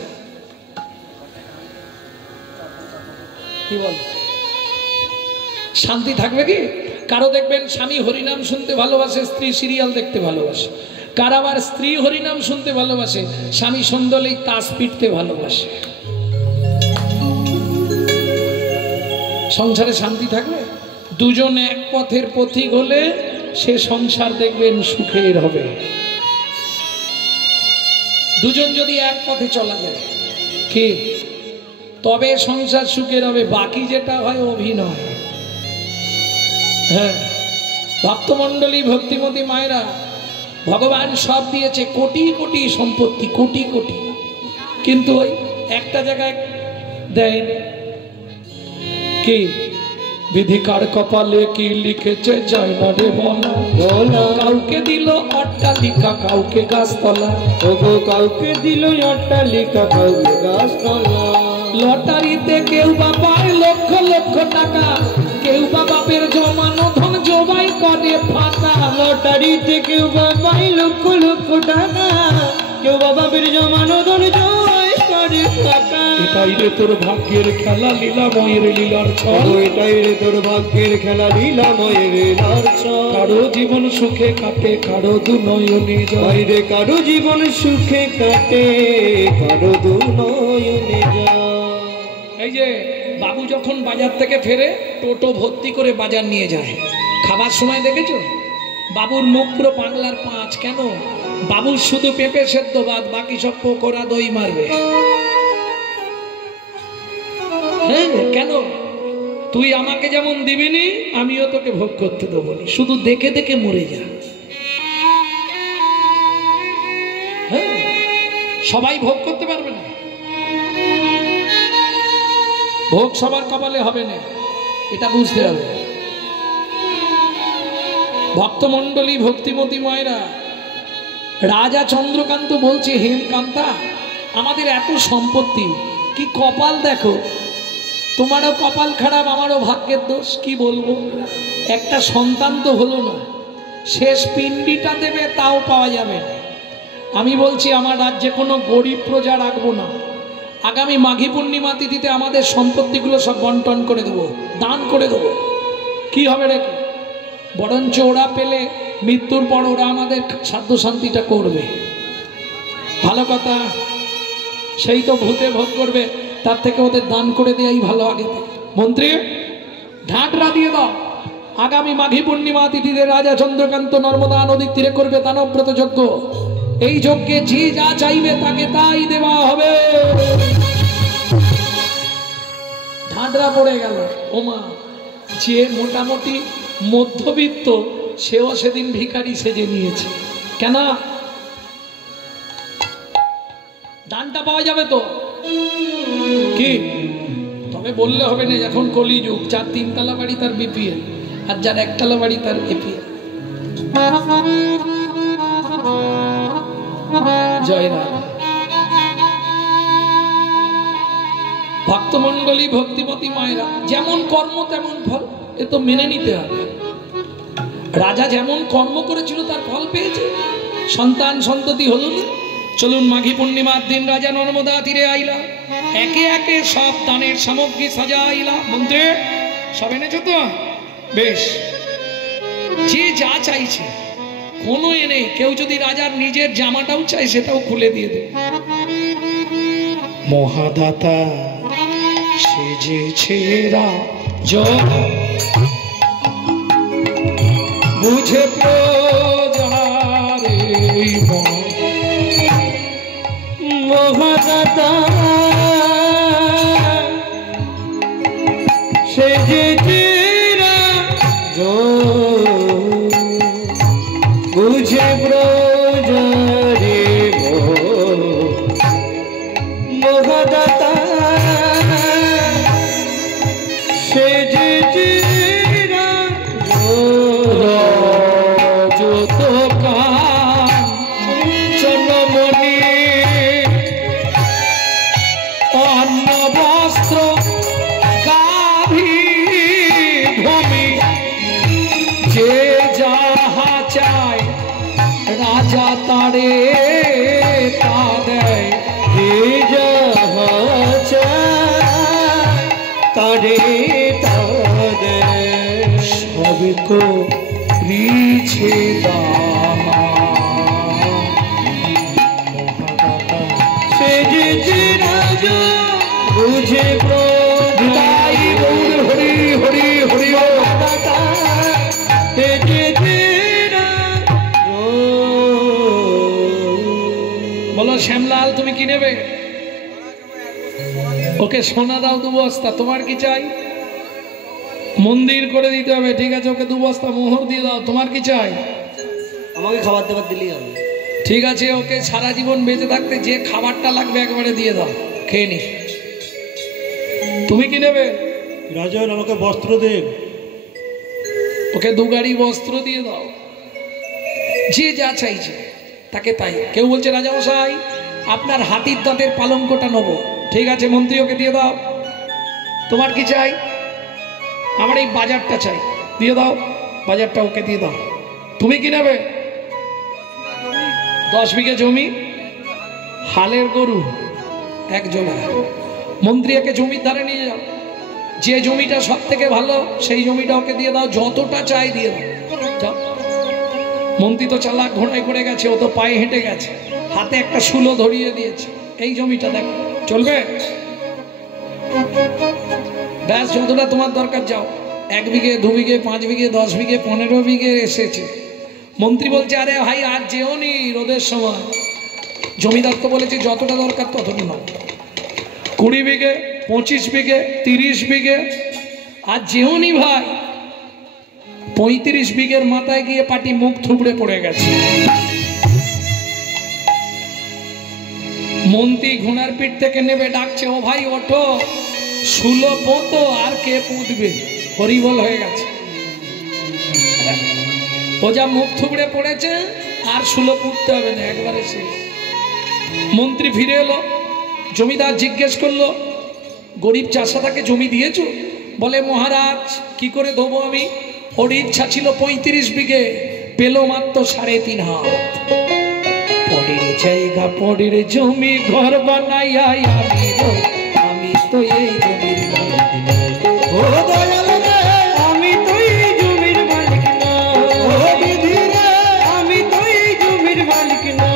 কি বল শান্তি থাকবে কি? কারো দেখবেন স্বামী হরিনাম শুনতে ভালোবাসে, স্ত্রী সিরিয়াল দেখতে ভালোবাসে। কার আবার স্ত্রী হরিনাম শুনতে ভালোবাসে, স্বামী সন্ধ্যলেই তাস পিটতে ভালোবাসে। সংসারে শান্তি থাকবে? দুজন এক পথের পথিক হলে সে সংসার দেখবেন সুখের হবে। দুজন যদি এক পথে চলা যায় কি, তবে সংসার সুখের হবে। বাকি যেটা হয় অভিনয়। হ্যাঁ, ভক্তমণ্ডলী ভক্তিমতী মায়েরা, ভগবান সব দিয়েছে, কোটি কোটি সম্পত্তি, কোটি কোটি, কিন্তু ওই একটা জায়গায় দেয়নি। কি বিধিকার কপালে কি লিখেছে যায় না রে বলা, বলা। কাউকে দিল অট্টালিকা, কাউকে গাছতলা, ওগো কাউকে দিল অট্টালিকা, কাউকে গাছতলা। লটারিতে কেউ বা পায় লক্ষ লক্ষ টাকা, কেউ বা বাপের জমানো ধন জবাই করে ফাঁকা। লটারিতে কেউ বা পায় লক্ষ লক্ষ টাকা, কেউ বা বাপের জমানো ধন জবাই করে ফাঁকা। এটা এটাই রে তোর ভাগ্যের খেলা লীলাময়ের লীলার ছল, এটাই রে তোর ভাগ্যের খেলা লীলাময়ের লীলার ছল। কারো জীবন সুখে কাটে কারো দু নয়নে জয় রে, কারো জীবন সুখে কাটে কারো দু নয়নে যায়। এই যে বাবু যখন বাজার থেকে ফেরে টোটো ভর্তি করে বাজার নিয়ে যায়, খাবার সময় দেখেছো বাবুর মুখ পুরো বাংলার পাঁচ। কেন? বাবুর শুধু পেঁপে সেদ্ধ ভাত, বাকি সব পকোড়া দই মারবে। হ্যাঁ, কেন? তুই আমাকে যেমন দিবিনি আমিও তোকে ভোগ করতে দেবো না, শুধু দেখে দেখে মরে যা। হ্যাঁ, সবাই ভোগ করতে পারবে না, ভোগ সবার কপালে হবে না, এটা বুঝতে হবে। ভক্তমণ্ডলী, ভক্তিমতী মায়েরা, রাজা চন্দ্রকান্ত বলছে, হেমকান্তা আমাদের এত সম্পত্তি, কি কপাল দেখো, তোমারও কপাল খারাপ, আমারও ভাগ্যের দোষ। কি বলবো, একটা সন্তান তো হলো না, শেষ পিণ্ডিটা দেবে তাও পাওয়া যাবে না। আমি বলছি আমার রাজ্যে কোনো গরিব প্রজা রাখবো না, আগামী মাঘী পূর্ণিমা তিথিতে আমাদের সম্পত্তিগুলো সব বন্টন করে দেবো, দান করে দেবো। কি হবে রেখে, বরঞ্চ ওরা পেলে মৃত্যুর পর ওরা আমাদের সাধ্য শান্তিটা করবে। ভালো কথা, সেই তো ভূতে ভোগ করবে, তার থেকে ওদের দান করে দেওয়াই ভালো আগে থেকে। মন্ত্রী ঢাকরা দিয়ে দাও, আগামী মাঘী পূর্ণিমা তিথিতে রাজা চন্দ্রকান্ত নর্মদা নদীর তীরে করবে দানব্রত যজ্ঞ। এই যজ্ঞে যে যা চাইবে তাকে তাই দেওয়া হবে। ঢাকরা পড়ে গেল। ওমা, যে মোটামুটি মধ্যবিত্ত সেও সেদিন ভিখারি সেজে নিয়েছে। কেন? দানটা পাওয়া যাবে তো কি? তবে বললে হবে না, এখন কলিযুগ, যার 3 তলা বাড়ি তার বিপিএল, আর যার 1 তলা বাড়ি তার এপিএল। জয় রাম। ভক্তমণ্ডলী, ভক্তিমতী মায়েরা, যেমন কর্ম তেমন ফল, এ তো মেনে নিতে হবে। রাজা যেমন কর্ম করেছিল তার ফল পেয়েছে, সন্তান সন্ততি হলো না। চলুন, মাঘী পূর্ণিমার দিন রাজা নর্মদা তীরে আইলা, একে একে সব দানের সামগ্রী সাজাইলা। মন্ত্রী সব এনেছো তো? বেশ, যে যা চাইছে কোনো এনে, কেউ যদি রাজার নিজের জামাটাও চায় সেটাও খুলে দিয়ে দেবে। মহাদাতা সেজেছে রাজা, বুঝে প্রজারে মহাদাতা সেজেছে রাজা, বুঝে প্রজারে মহাদাতা সেজেছে তারে তা দেয়, তারে তা দেয়, সবকো রিছে সে যে রাজা বুঝে প্রভুতাই গৌর হরি হরি হরি দাতা সে যে বলো। শ্যামলাল তুমি কি নেবে? ওকে সোনা দাও 2 বস্তা। তোমার কি চাই? মন্দির করে দিতে হবে, ঠিক আছে, ওকে 2 বস্তা মোহর দিয়ে দাও। তোমার কি চাই? আমাকে খাবার দাবার দিলেই হবে। ঠিক আছে, ওকে সারা জীবন বেঁচে থাকতে যে খাবারটা লাগবে একবারে দিয়ে দাও, খেয়ে নি। তুমি কি নেবে? রাজন আমাকে বস্ত্র দেন। ওকে 2 গাড়ি বস্ত্র দিয়ে দাও। যে যা চাইছে তাকে তাই। কেউ বলছে রাজা মশাই আপনার হাতির দাঁতের পালঙ্কটা নেবো, ঠিক আছে, মন্ত্রী ওকে দিয়ে দাও। তোমার কি চাই? আমার এই বাজারটা চাই, দিয়ে দাও, বাজারটা ওকে দিয়ে দাও। তুমি কি নেবে? 10 বিঘে জমি, হালের গরু 1 জোড়া, মন্ত্রী একে জমির ধারে নিয়ে যাও, যে জমিটা সব থেকে ভালো সেই জমিটা ওকে দিয়ে দাও, যতটা চাই দিয়ে দাও। যাও। মন্ত্রী তো চালাক, ঘোড়ায় করে গেছে, ও তো পায়ে হেঁটে গেছে, হাতে একটা শুলো ধরিয়ে দিয়েছে, এই জমিটা দেখো চলবে? ব্যাস যতটা তোমার দরকার যাও, 1 বিঘে 2 বিঘে 5 বিঘে 10 বিঘে 15 বিঘে এসেছে। মন্ত্রী বলছে আরে ভাই আর যেও নি, রোদের সময়। জমিদার তো বলেছে যতটা দরকার ততটা নাও, 20 বিঘে 25 বিঘে 30 বিঘে, আর যেও নি ভাই। 35 বিঘের মাথায় গিয়ে পাটি মুখ থুবড়ে পড়ে গেছে। মন্ত্রী ঘোড়ার পিঠ থেকে নেবে ডাকছে, ও ভাই ওঠো, শুলো পোতো, আর কে পুঁতবে? হরিবল হয়ে গেছে। ও যা মুখ থুবড়ে পড়েছে, আর শুলো পুঁততে হবে না, একবারে শেষ। মন্ত্রী ফিরে এলো, জমিদার জিজ্ঞেস করলো গরিব চাষাটাকে জমি দিয়েছো? বলে মহারাজ কি করে দেবো আমি, ওর ইচ্ছা ছিল 35 বিঘে, পেল মাত্র 3.5 হাত। পরের জায়গা পরের জমি ঘর বানাইয়া আমি তো এই জমির মালিক না। ও দয়াল রে, আমি তো এই জমির মালিক না। ও বিধি রে, আমি তো এই জমির মালিক না।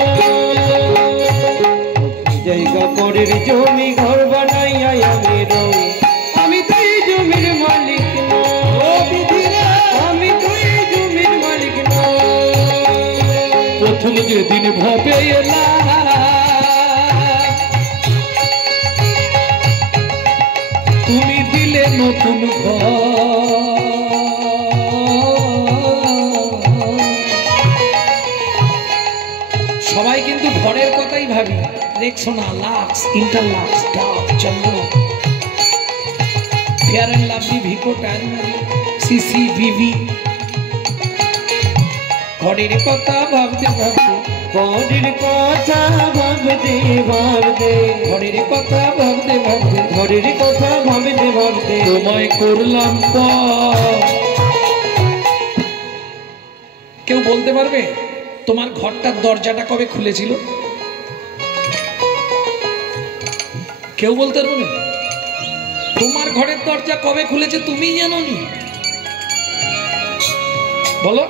জায়গা পরের জমি ঘর বানাইয়া আমি রই, আমি তো এই জমির মালিক না। ও বিধি রে, আমি তো এই জমির মালিক না। প্রথম যেদিন ভবে এলা তুমি দিলে নতুন ঘর, সবাই কিন্তু ঘরের কথাই ভাবি। রেক্সোনা, লাক্স, ইন্টারলাক্স, Dove, Chandra, fair and lovely, Vicco, টায়ারমারি, সিসি, ভিভি। ঘরের কথা ভাবতে ভাবতে, ঘরের কথা ভাবতে ভাবতে, ঘরের কথা ভাবতে ভাবতে, ঘরের কথা ভাবতে ভাবতে তোমায় করলাম পর। কেউ বলতে পারবে তোমার ঘরটার দরজাটা কবে খুলেছিল? কেউ বলতে পারবে? তোমার ঘরের দরজা কবে খুলেছে তুমি জানো নি? বলো,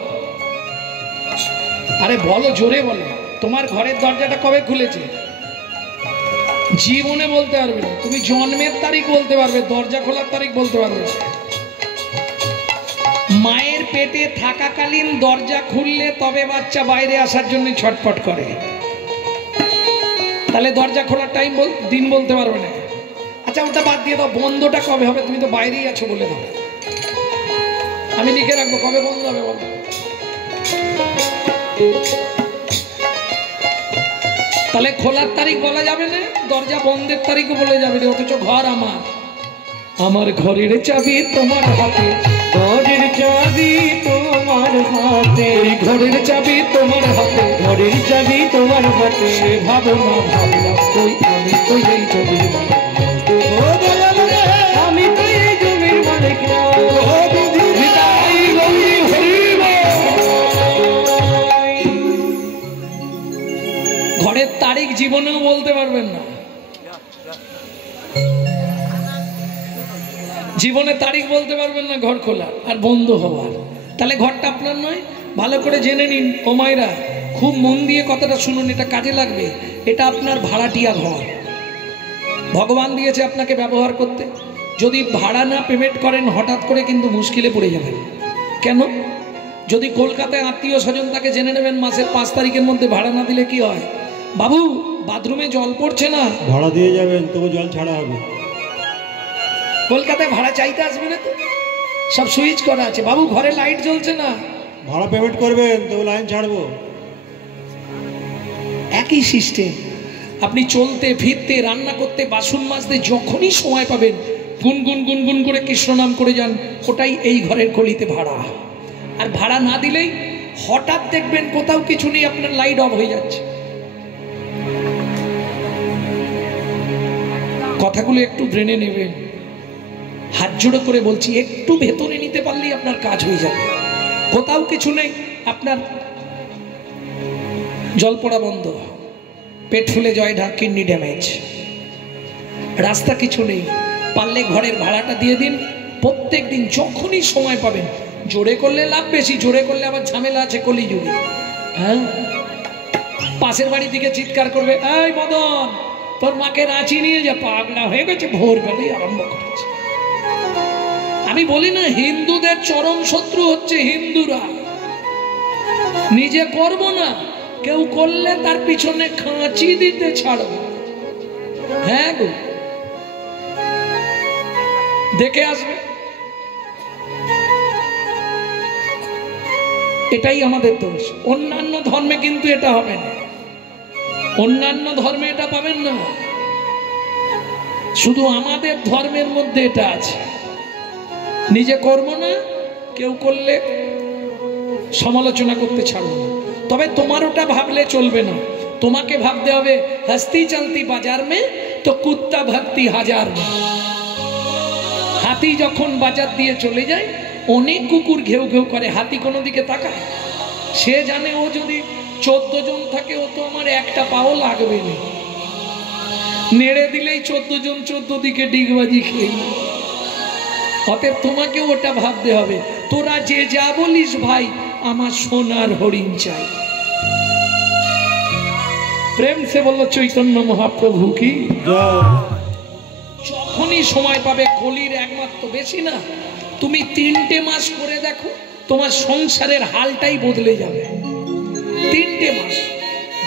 আরে বলো, জোরে বলো, তোমার ঘরের দরজাটা কবে খুলেছে? জীবনে বলতে পারবে না। তুমি জন্মের তারিখ বলতে পারবে, দরজা খোলার তারিখ বলতে পারবে না। মায়ের পেটে থাকাকালীন দরজা খুললে তবে বাচ্চা বাইরে আসার জন্য ছটফট করে, তাহলে দরজা খোলার টাইম দিন বলতে পারবে না। আচ্ছা ওটা বাদ দিয়ে দাও, বন্ধটা কবে হবে? তুমি তো বাইরেই আছো, বলে দাও, আমি লিখে রাখবো কবে বন্ধ হবে বলো। তাহলে খোলার তারিখ বলা যাবে না, দরজা বন্ধের তারিখও বলে যাবে না, অথচ ঘর আমার। আমার ঘরের চাবি তোমার হাতে, ঘরের চাবি তোমার হাতে, এই ঘরের চাবি তোমার হাতে, ঘরের চাবি তোমার হাতে। সে ভাবনা ভাবলাম কই আমি তো এই জমির মালিক। ও দয়াল রে, আমি তো এই জমির মালিক না। ও বিধি নিতাই গৌরী হরি বল। ঘরের তারিখ জীবনেও বলতে পারবেন না, জীবনে তারিখ বলতে পারবেন না ঘর খোলার আর বন্ধ হওয়ার। তাহলে ঘরটা আপনার নয়, ভালো করে জেনে নিন। ও মায়েরা খুব মন দিয়ে কথাটা শুনুন, এটা কাজে লাগবে। এটা আপনার ভাড়াটিয়া ঘর, ভগবান দিয়েছে আপনাকে ব্যবহার করতে। যদি ভাড়া না পেমেন্ট করেন হঠাৎ করে কিন্তু মুশকিলে পড়ে যাবেন। কেন? যদি কলকাতায় আত্মীয় স্বজন তাকে জেনে নেবেন মাসের 5 তারিখের মধ্যে ভাড়া না দিলে কি হয়? বাবু বাথরুমে জল পড়ছে না, ভাড়া দিয়ে যাবেন, তবু জল ছাড়া হবে। কলকাতায় ভাড়া চাইতে আসবে না তো, সব সুইচ করা আছে। বাবু ঘরে লাইট জ্বলছে না, ভাড়া পেমেন্ট করবেন, তবু লাইন ছাড়বো। একই সিস্টেম। আপনি চলতে ফিরতে, রান্না করতে, বাসন মাজতে যখনই সময় পাবেন গুনগুন গুনগুন করে কৃষ্ণ নাম করে যান, ওটাই এই ঘরের কলিতে ভাড়া। আর ভাড়া না দিলেই হঠাৎ দেখবেন কোথাও কিছু নেই, আপনার লাইট অফ হয়ে যাচ্ছে। কথাগুলো একটু ব্রেনে নেবেন, হাত জোড়ো করে বলছি, একটু ভেতরে নিতে পারলেই আপনার কাজ হয়ে যাবে। কোথাও কিছু নেই, আপনার জল পড়া বন্ধ, পেট ফুলে জয় ঢাক, কিডনি ড্যামেজ। রাস্তা কিছু নেই, পারলে ঘরের ভাড়াটা দিয়ে দিন। প্রত্যেক দিন যখনই সময় পাবেন, জোরে করলে লাভ বেশি, জোরে করলে আবার ঝামেলা আছে কলিযুগে। হ্যাঁ, পাশের বাড়ি থেকে চিৎকার করবে, এই মদন তোর মাকে রাঁচি নিয়ে যা, পাগলা হয়ে গেছে, ভোরবেলায় আরম্ভ করেছে। আমি বলি না, হিন্দুদের চরম শত্রু হচ্ছে হিন্দুরা। নিজে করব না, কেউ করলে তার পিছনে খাঁচি দিতে ছাড়ব। হ্যাঁ গো, দেখে আসবে। এটাই আমাদের দোষ। অন্যান্য ধর্মে কিন্তু এটা হবে না, অন্যান্য ধর্মে এটা পাবেন না, শুধু আমাদের ধর্মের মধ্যে এটা আছে। নিজে করব না, কেউ করলে সমালোচনা করতে ছাড়ব না। তবে তোমার ওটা ভাবলে চলবে না, তোমাকে ভাবতে হবে হস্তি চলতি বাজার মে তো কুত্তা ভক্তি হাজার মে। হাতি যখন বাজার দিয়ে চলে যায়, অনেক কুকুর ঘেউ ঘেউ করে, হাতি কোনো দিকে তাকায়? সে জানে ও যদি 14 জন থাকে, ও তো আমার একটা পাও লাগবে না, নেড়ে দিলেই 14 জন 14 দিকে ডিগবাজি খেয়ে। অতএব তোমাকে ওটা ভাবতে হবে, তোরা যে যা বলিস ভাই, আমার সোনার হরিণ চাই। প্রেম সে বললো চৈতন্য মহাপ্রভু কি। যখনই সময় পাবে, কলির একমাত্র বেশি না, তুমি 3টে মাস করে দেখো, তোমার সংসারের হালটাই বদলে যাবে। 3টে মাস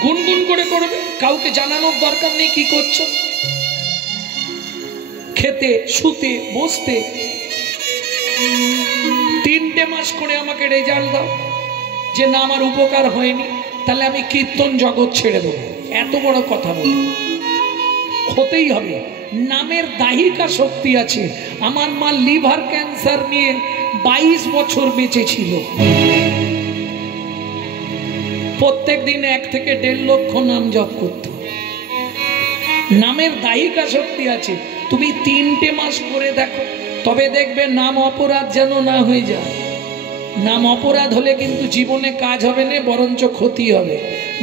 গুনগুন করে করবে, কাউকে জানানোর দরকার নেই কি করছো। খেতে, শুতে, বসতে 3টে মাস করে আমাকে রেজাল্ট দাও, যে না আমার উপকার হয়নি, তাহলে আমি কীর্তন জগৎ ছেড়ে দেবো। এত বড় কথা বলি, হতেই হবে। নামের দাহিকা শক্তি আছে। আমার মা লিভার ক্যান্সার নিয়ে 22 বছর বেঁচে ছিল। প্রত্যেক দিন 1 থেকে 1.5 লক্ষ নাম জপ করত। নামের দাহিকা শক্তি আছে। তুমি 3টে মাস করে দেখো, তবে দেখবে নাম অপরাধ যেন না হয়ে যায়। নাম অপরাধ হলে কিন্তু জীবনে কাজ হবে না, বরঞ্চ ক্ষতি হবে।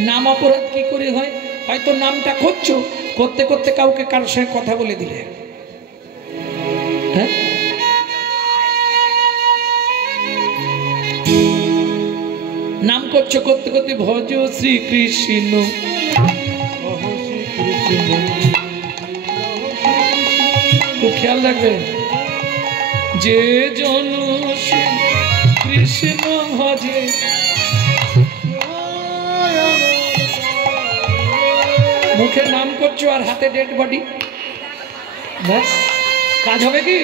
নাম অপরাধ কি করে হয়? হয়তো নামটা করছো, করতে করতে কাউকে কারোর সঙ্গে কথা বলে দিলে, হ্যাঁ, নাম করছো, করতে করতে ভজ শ্রীকৃষ্ণ, খুব খেয়াল রাখবে, যে জন কৃষ্ণ ভজে মুখে নাম করছো আর হাতে ডেড বডি, ব্যাস কাজ হবে কি?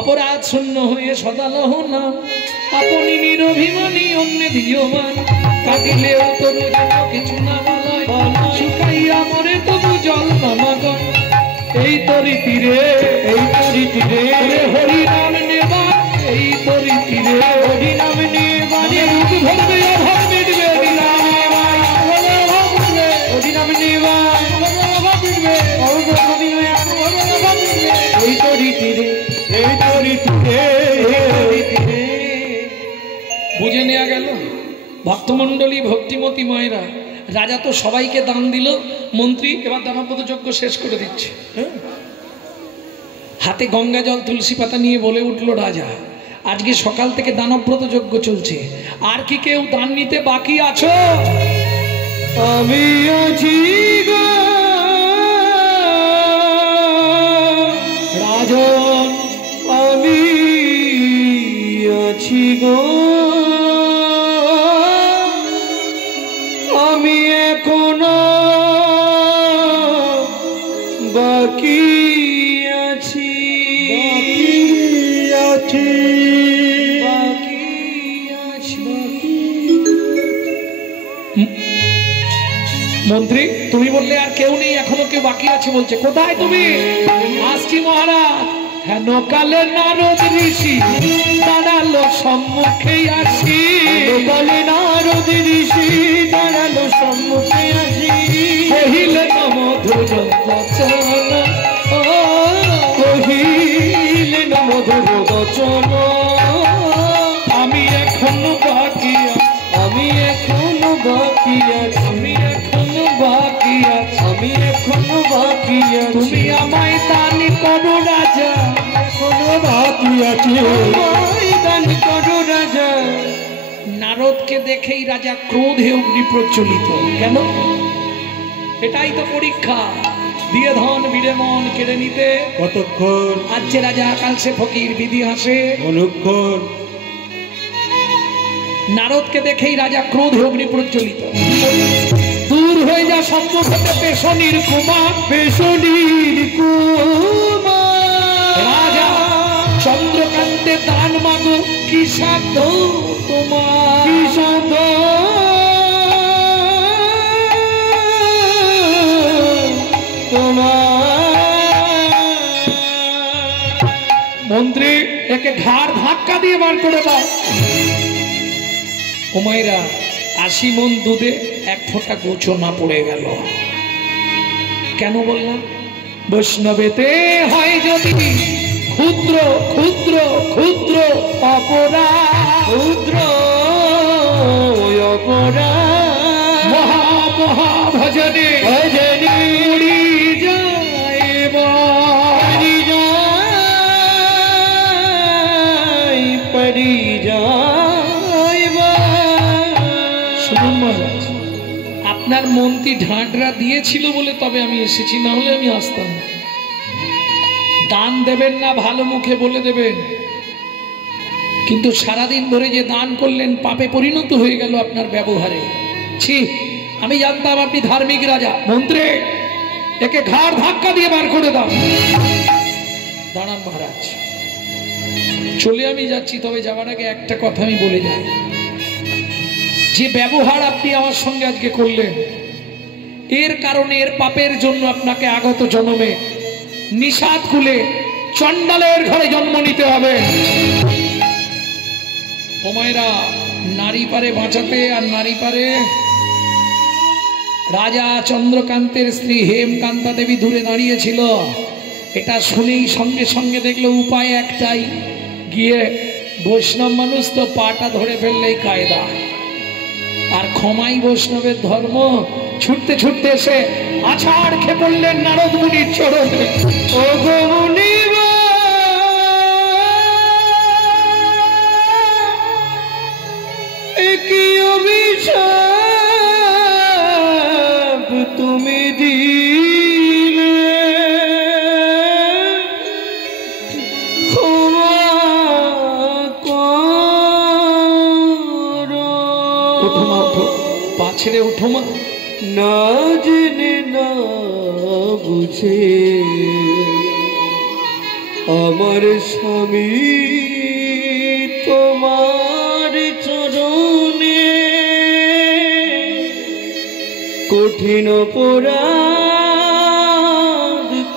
অপরাধ শূন্য হয়ে সদালহ নাম, আপনি নিরভিমানী অন্য দিয়মান, কাটিলেও তরু যেন কিছু না বলয়, শুকাইয়া মরে তবু জল নামাগন। এই তরি তীরে, এই তরি তীরে হরি নাম নেবা, এই তরি তীরে হরি নাম নেবা, রূপ ধরবে অভাব মিটবে, হরি নাম নেবা, হরি নাম নেবা, এই তরি তীরে, এই তরি তীরে, এই তীরে। বুঝে নেওয়া গেল? ভক্তমণ্ডলী, ভক্তিমতী মায়েরা, রাজা তো সবাইকে দান দিল, মন্ত্রী এবার দানব্রত যজ্ঞ শেষ করে দিচ্ছে। হাতে গঙ্গা জল তুলসী পাতা নিয়ে বলে উঠল রাজা, আজকে সকাল থেকে দানব্রত যজ্ঞ চলছে, আর কি কেউ দান নিতে বাকি আছো? আমি আছি গো রাজন, আমি আছি গো, আমি এখনো বাকি আছি, বাকি আছি। মন্ত্রী তুমি বললে আর কেউ নেই, এখনো কেউ বাকি আছে বলছে, কোথায় তুমি? আসছি মহারাজ। হেন কালে নারদ ঋষি দাঁড়ালো সম্মুখে আসি, কালে নারদ ঋষি দাঁড়ালো সম্মুখে আসি, কহিলেন মধুর বচন, কহিলেন মধুর বচন, আমি এখনো বাকি আছি, আমি এখনো বাকি আছি, আমি এখনো বাকি আছি, আমি এখনো বাকি আছে দান করো রাজা। নারদকে দেখেই রাজা ক্রোধে অগ্নি প্রজ্বলিত। কেন? এটাই তো পরীক্ষা, দিয়ে ধন বিড়ে মন কেড়ে নিতে কতক্ষণ আজকে রাজা কাল সে ফকির বিধি হাসে। অনুক্ষণ নারদকে দেখেই রাজা ক্রোধে অগ্নি প্রজ্বলিত। দূর হয়ে যা সম্মুখ হতে পেশনির কুমার, পেশনির কুমার। রাজা চন্দ্রকান্তের দান মাগো, কি সাধ্য তোমার, কি সাধ্য মন্ত্রী, একে ঘাড় ধাক্কা দিয়ে বার করে দাও। ওমাইরা 80 মণ দুধে 1 ফোঁটা গোছো না পড়ে গেল। কেন বললাম? বৈষ্ণবেতে হয় যদি ক্ষুদ্র ক্ষুদ্র ক্ষুদ্র অপরাধ, ক্ষুদ্র অপরাধ মহা মহা ভজনে ভজনে উড়ি যাইবা, উড়ি যাই পরি যাইবা। শুনুন মহারাজ, আপনার মন্ত্রী ঢাঁটরা দিয়েছিল বলে তবে আমি এসেছি, না হলে আমি আসতাম না। দান দেবেন না ভালো মুখে বলে দেবেন, কিন্তু সারাদিন ধরে যে দান করলেন পাপে পরিণত হয়ে গেল আপনার ব্যবহারে। ছি, আমি জানতাম আপনি ধার্মিক রাজা। মন্ত্রী, একে ঘাড় ধাক্কা দিয়ে বার করে দাও। দাঁড়ান মহারাজ, চলে আমি যাচ্ছি, তবে যাওয়ার আগে একটা কথা আমি বলে যাই। যে ব্যবহার আপনি আমার সঙ্গে আজকে করলেন, এর কারণে এর পাপের জন্য আপনাকে আগত জন্মে নিষাদ কুলে চণ্ডালের ঘরে জন্ম নিতে হবে। ওমাইরা নারী পারে বাঁচাতে, আর নারী পারে রাজা চন্দ্রকান্তের স্ত্রী হেমকান্তা দেবী দূরে দাঁড়িয়েছিল। এটা শুনেই সঙ্গে সঙ্গে দেখলো উপায় একটাই, গিয়ে বৈষ্ণব মানুষ তো পাটা ধরে ফেললেই কায়দা, আর ক্ষমাই বৈষ্ণবের ধর্ম। ছুটতে ছুটতে এসে আছাড় খেয়ে পড়লেন নারদ মুনির চরণে। ও গো মুনি, কি অভিশাপ তুমি দিলে, ক্ষমা করো। ওঠো মা, ওঠো, পা ছেড়ে ওঠো মা। না জেনে না বুঝে আমার স্বামী তোমার চরণে কঠিন অপরাধ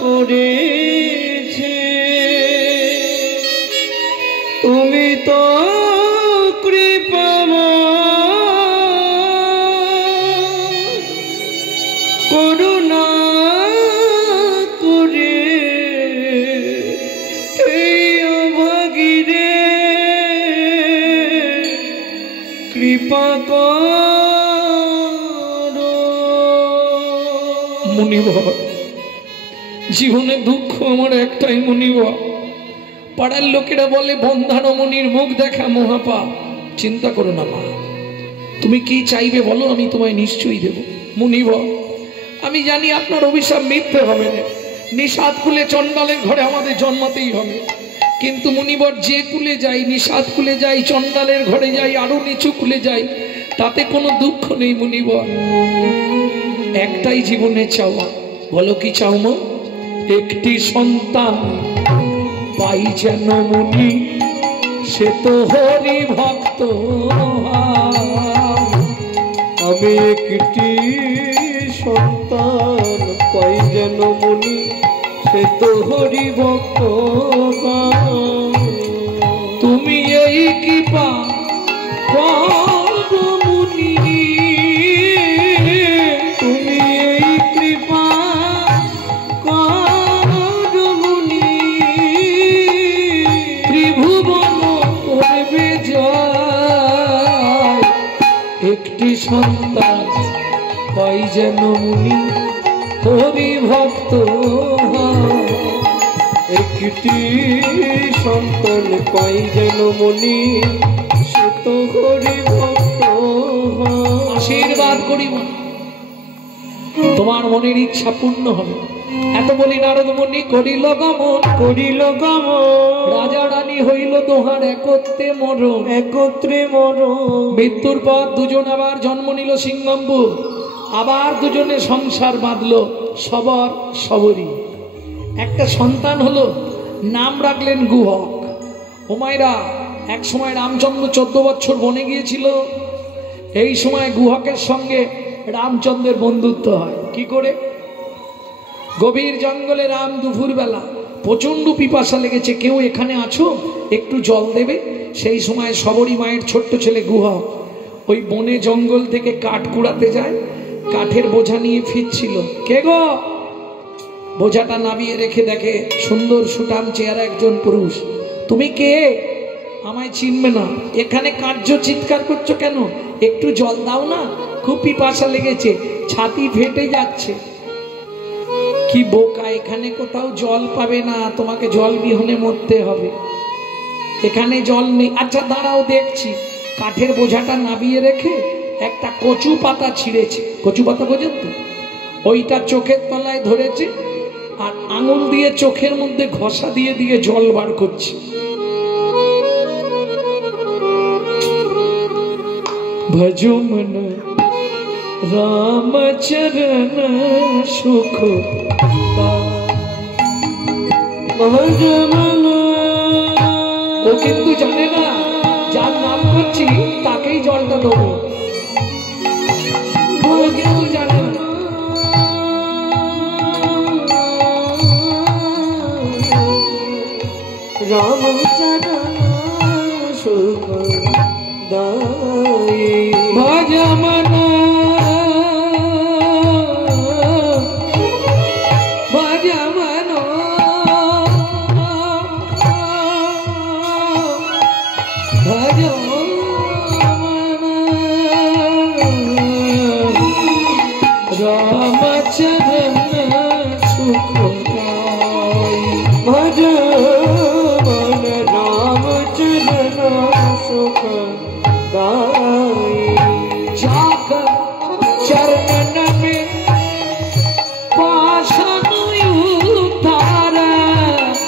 করেছে। তুমি তো করুণা করে এই অভাগীরে কৃপা করো। মুনিবর, জীবনে দুঃখ আমার একটাই মুনিবর। পাড়ার লোকেরা বলে বন্ধানো মুনির মুখ দেখা মহাপাপ। চিন্তা করো না মা, তুমি কি চাইবে বলো, আমি তোমায় নিশ্চয়ই দেব। মুনিবর, আমি জানি আপনার অভিশাপ মিথ্যে হবে না, নিষাদ কুলে চণ্ডালের ঘরে আমাদের জন্মাতেই হবে। কিন্তু মুনিবর, যে কুলে যাই, নিষাদ কুলে যাই, চণ্ডালের ঘরে যাই, আরো নিচু কুলে যাই, তাতে কোনো দুঃখ নেই মুনিবর। একটাই জীবনে চাওয়া, বলো কি চাও মা? একটি সন্তান পাই যেন মুনি, সে তো হরি ভক্ত। আমি একটি সন্তান পাই যেন মুনি, সে তো হরি ভক্ত। তুমি এই কৃপা করো মুনি, তুমি এই কৃপা করো মুনি, ত্রিভুবন করবে জয়। একটি সন্তান পাই যেন মুনি, হরি ভক্ত। একটি সন্তান পাই যেন মনি সে তো হরি ভক্ত হয়। আশীর্বাদ করি মা, তোমার মনের ইচ্ছা পূর্ণ হবে। এত বলি নারদ মুনি করিল গমন, করিল গমন, রাজা রানী হইল দোহার একত্রে মরণ। একত্রে মরণ। মৃত্যুর পর দুজন আবার জন্ম নিল সিংহম্বুর, আবার দুজনে সংসার বাঁধলো সবর সবরী। একটা সন্তান হলো, নাম রাখলেন গুহক। ও মায়েরা, এক সময় রামচন্দ্র 14 বছর বনে গিয়েছিল। এই সময় গুহকের সঙ্গে রামচন্দ্রের বন্ধুত্ব হয়। কি করে? গভীর জঙ্গলে রাম দুপুরবেলা প্রচন্ড পিপাসা লেগেছে, কেউ এখানে আছো, একটু জল দেবে? সেই সময় সবরী মায়ের ছোট্ট ছেলে গুহক ওই বনে জঙ্গল থেকে কাঠ কুড়াতে যায়, কাঠের বোঝা নিয়ে ফিরছিল। কে গো? বোঝাটা নামিয়ে রেখে দেখে সুন্দর সুঠাম চেহারা একজন পুরুষ। তুমি কে? আমায় চিনবে না। এখানে কার্য চিৎকার করছো কেন? একটু জল দাও না, খুব পিপাসা লেগেছে, ছাতি ফেটে যাচ্ছে। কি বোকা, এখানে কোথাও জল পাবে না, তোমাকে জল বিহনে মরতে হবে, এখানে জল নেই। আচ্ছা দাঁড়াও দেখছি। কাঠের বোঝাটা নামিয়ে রেখে একটা কচু পাতা ছিঁড়েছে। কচু পাতা বোঝেন তো? ওইটা চোখের তলায় ধরেছে আর আঙুল দিয়ে চোখের মধ্যে ঘষা দিয়ে দিয়ে জল বার করছে। ভজো মন রামচরণ সুখ ও কিন্তু জানে না যার নাম করছি তাকেই জলটা দেবো, ও কিন্তু জানে না। রামচরণ সুখ দাই ভজমন ভজমন ভজমন রামচরণ সুখ দাই ভজমন রামচরণ সুখ दाई। जाकर चरण में पाषाण उतारा,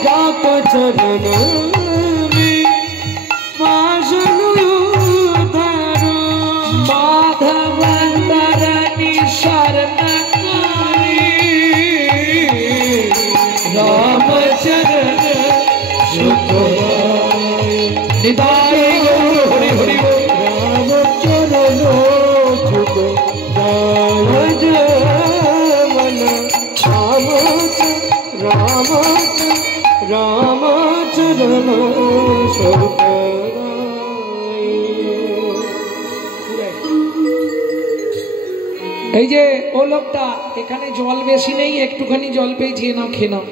जाकर चरण में पाषाण उतारा, माधव तरनी शरण रामचरण सुख निदाई। हरि हरि रामचरण सुख दाई। मन रामचरण सुख এই যে ও লোকটা, এখানে জল বেশি নেই, একটুখানি জল পেয়েছি, নাও খেয়ে নাও।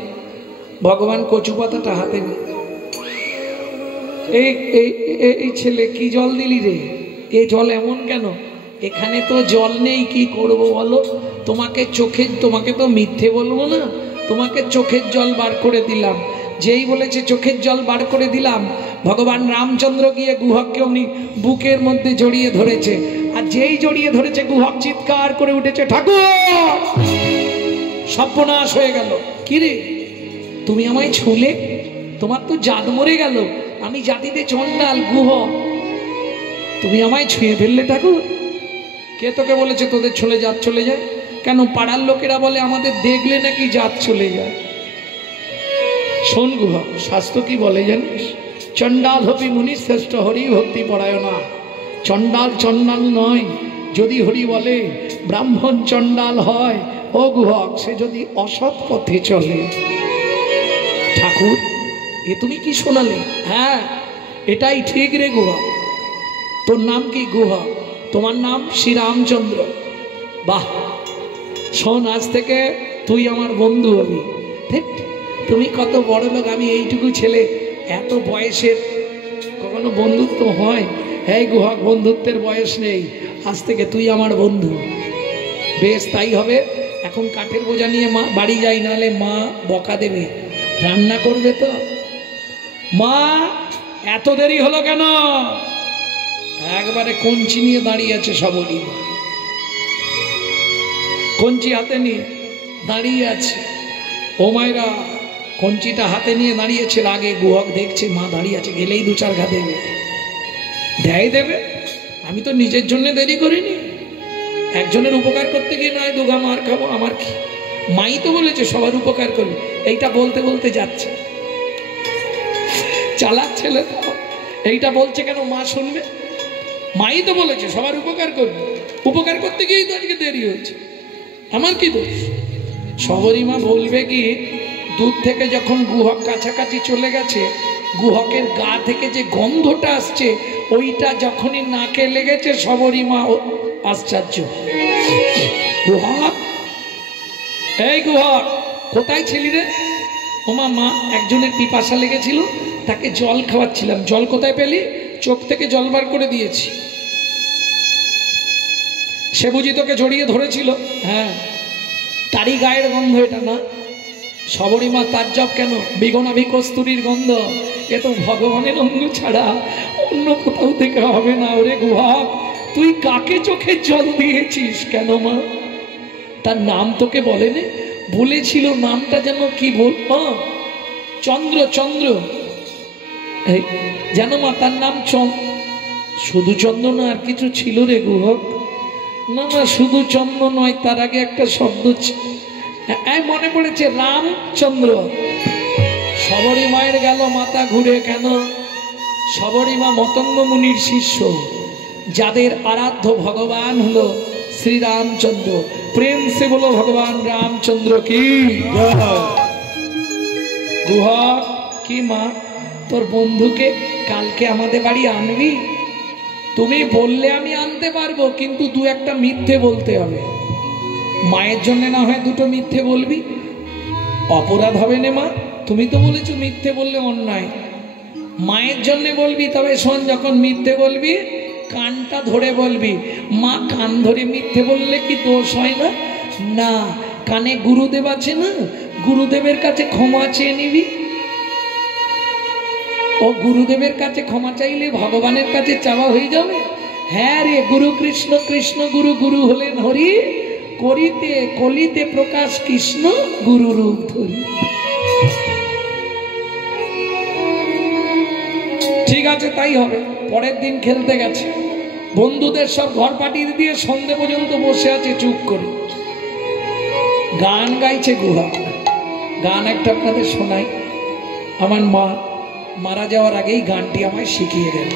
ভগবান কচু পাতাটা হাতে নেই। এই ছেলে কি জল দিলি রে? এ জল এমন কেন? এখানে তো জল নেই, কি করব বলো? তোমাকে তো মিথ্যে বলবো না, তোমাকে চোখের জল বার করে দিলাম। যেই বলেছে চোখের জল বার করে দিলাম, ভগবান রামচন্দ্র গিয়ে গুহককে অমনি বুকের মধ্যে জড়িয়ে ধরেছে। আর যেই জড়িয়ে ধরেছে, গুহক চিৎকার করে উঠেছে, ঠাকুর সর্বনাশ হয়ে গেল। কি রে, তুমি আমায় ছুলে? তোমার তো জাত মরে গেল। আমি জাতিতে চন্ডাল, গুহক, তুমি আমায় ছুঁয়ে ফেললে ঠাকুর। কে তোকে বলেছে তোদের চলে জাত চলে যায়? কেন পাড়ার লোকেরা বলে আমাদের দেখলে নাকি জাত চলে যায়। শোন গুহক, শাস্ত্র কি বলে জানিস? চন্ডাল হবি মুনি শ্রেষ্ঠ, হরি ভক্তি পরায়ণা। চন্ডাল চন্ডাল নয়, যদি হরি বলে। ব্রাহ্মণ চন্ডাল হয় ও গুহক, সে যদি অসৎ পথে চলে। ঠাকুর, এ তুমি কি শোনালে? হ্যাঁ, এটাই ঠিক রে গুহক। তোর নাম কি? গুহক। তোমার নাম শ্রীরামচন্দ্র। বাহ, শোন, আজ থেকে তুই আমার বন্ধু হবি। ঠিক, তুমি কত বড় লোক, আমি এইটুকু ছেলে, এত বয়সের কখনো বন্ধুত্ব হয়? হ্যাঁ গুহক, বন্ধুত্বের বয়স নেই, আজ থেকে তুই আমার বন্ধু। বেশ, তাই হবে। এখন কাঠের বোঝা নিয়ে মা বাড়ি যাই, নাহলে মা বকা দেবে। রান্না করবে তো? মা এত দেরি হলো কেন? একবারে কঞ্চি নিয়ে দাঁড়িয়ে আছে সবরই মা, কঞ্চি হাতে নিয়ে দাঁড়িয়ে আছে। ও মায়েরা, কঞ্চিটা হাতে নিয়ে দাঁড়িয়েছে, আগে গুহক দেখছে মা দাঁড়িয়ে আছে, গেলেই দু চার ঘা দেবে, দেবে। আমি তো নিজের জন্য দেরি করিনি, একজনের উপকার করতে গিয়ে নয় দুঘা মার খাবো, আমার কি? মাই তো বলেছে সবার উপকার করবে, এইটা বলতে বলতে যাচ্ছে। চালাক ছেলে তো, এইটা বলছে কেন মা শুনবে? মাই তো বলেছে সবার উপকার করবে, উপকার করতে গিয়েই তো আজকে দেরি হচ্ছে, আমার কি দোষ? সবরই মা বলবে কি, দূর থেকে যখন গুহক কাছাকাছি চলে গেছে, গুহকের গা থেকে যে গন্ধটা আসছে ওইটা যখনই নাকে লেগেছে, সবরই মা আশ্চর্য। গুহক, এই গুহক কোথায় ছিলি রে? ওমা মা, একজনের পিপাসা লেগেছিল, তাকে জল খাওয়াচ্ছিলাম। জল কোথায় পেলি? চোখ থেকে জল বার করে দিয়েছি। সে বুঝি তোকে জড়িয়ে ধরেছিল? হ্যাঁ, তারই গায়ের গন্ধ এটা না? সবরী মা তাজ্জব কেন? বিগনাভি কস্তুরীর গন্ধ, এ তো ভগবানের অঙ্গ ছাড়া অন্য কোথাও থেকে হবে না। ওরে গুহক, তুই কাকে চোখে জল দিয়েছিস কেন মা? তার নাম তোকে বলেনি? বলেছিল নামটা যেন কি বল, চন্দ্র, চন্দ্র জানো মা, তার নাম শুধু চন্দ্র না, আর কিছু ছিল রে গুহক? না না, শুধু চন্দ্র নয়, তার আগে একটা শব্দ মনে পড়েছে, রামচন্দ্র। সবরী মায়ের গেল মাথা ঘুরে। কেন? সবরী মা মতঙ্গ মুনির শিষ্য, যাদের আরাধ্য ভগবান হলো শ্রীরামচন্দ্র। প্রেম সে বলো ভগবান রামচন্দ্র কি। গুহক, কি মা, তোর বন্ধুকে কালকে আমাদের বাড়ি আনবি? তুমি বললে আমি আনতে পারবো, কিন্তু দু একটা মিথ্যে বলতে হবে। মায়ের জন্য না হয় দুটো মিথ্যে বলবি, অপরাধ হবে না মা? তুমি তো বলেছো মিথ্যে বললে অন্যায়, মায়ের জন্য বলবি। তবে শোন, যখন মিথ্যে বলবি কানটা ধরে বলবি। মা, কান ধরে মিথ্যে বললে কি দোষ হয় না? না, কানে গুরুদেব আছে না, গুরুদেবের কাছে ক্ষমা চেয়ে নিবি। ও গুরুদেবের কাছে ক্ষমা চাইলে ভগবানের কাছে চাওয়া হয়ে যাবে। হ্যাঁ রে, গুরু কৃষ্ণ, কৃষ্ণ গুরু, গুরু হলেন হরি, করিতে কলিতে প্রকাশ কৃষ্ণ গুরু রূপ ধরি। ঠিক আছে, তাই হবে। পরের দিন খেলতে গেছে, বন্ধুদের সব ঘর পাঠিয়ে দিয়ে সন্ধে পর্যন্ত বসে আছে চুপ করে, গান গাইছে গুহক। গান একটা আপনাদের শোনাই। আমার মা মারা যাওয়ার আগেই গানটি আমায় শিখিয়ে দেন।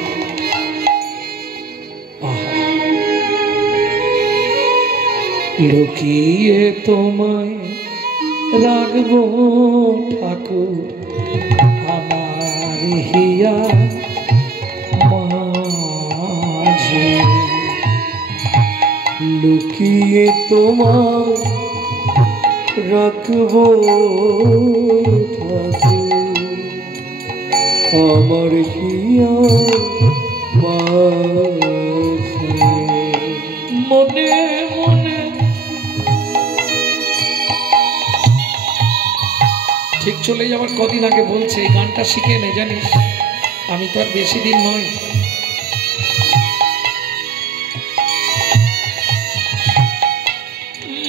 লুকিয়ে তোমায় রাখবো ঠাকুর আমার হিয়া মাঝে, লুকিয়ে তোমায় রাখবো ঠাকুর আমার হিয়া মাঝে। মনে মনে ঠিক চলে যাওয়ার কদিন আগে বলছে, এই গানটা শিখে নে, জানিস আমি তো আর বেশি দিন নয়।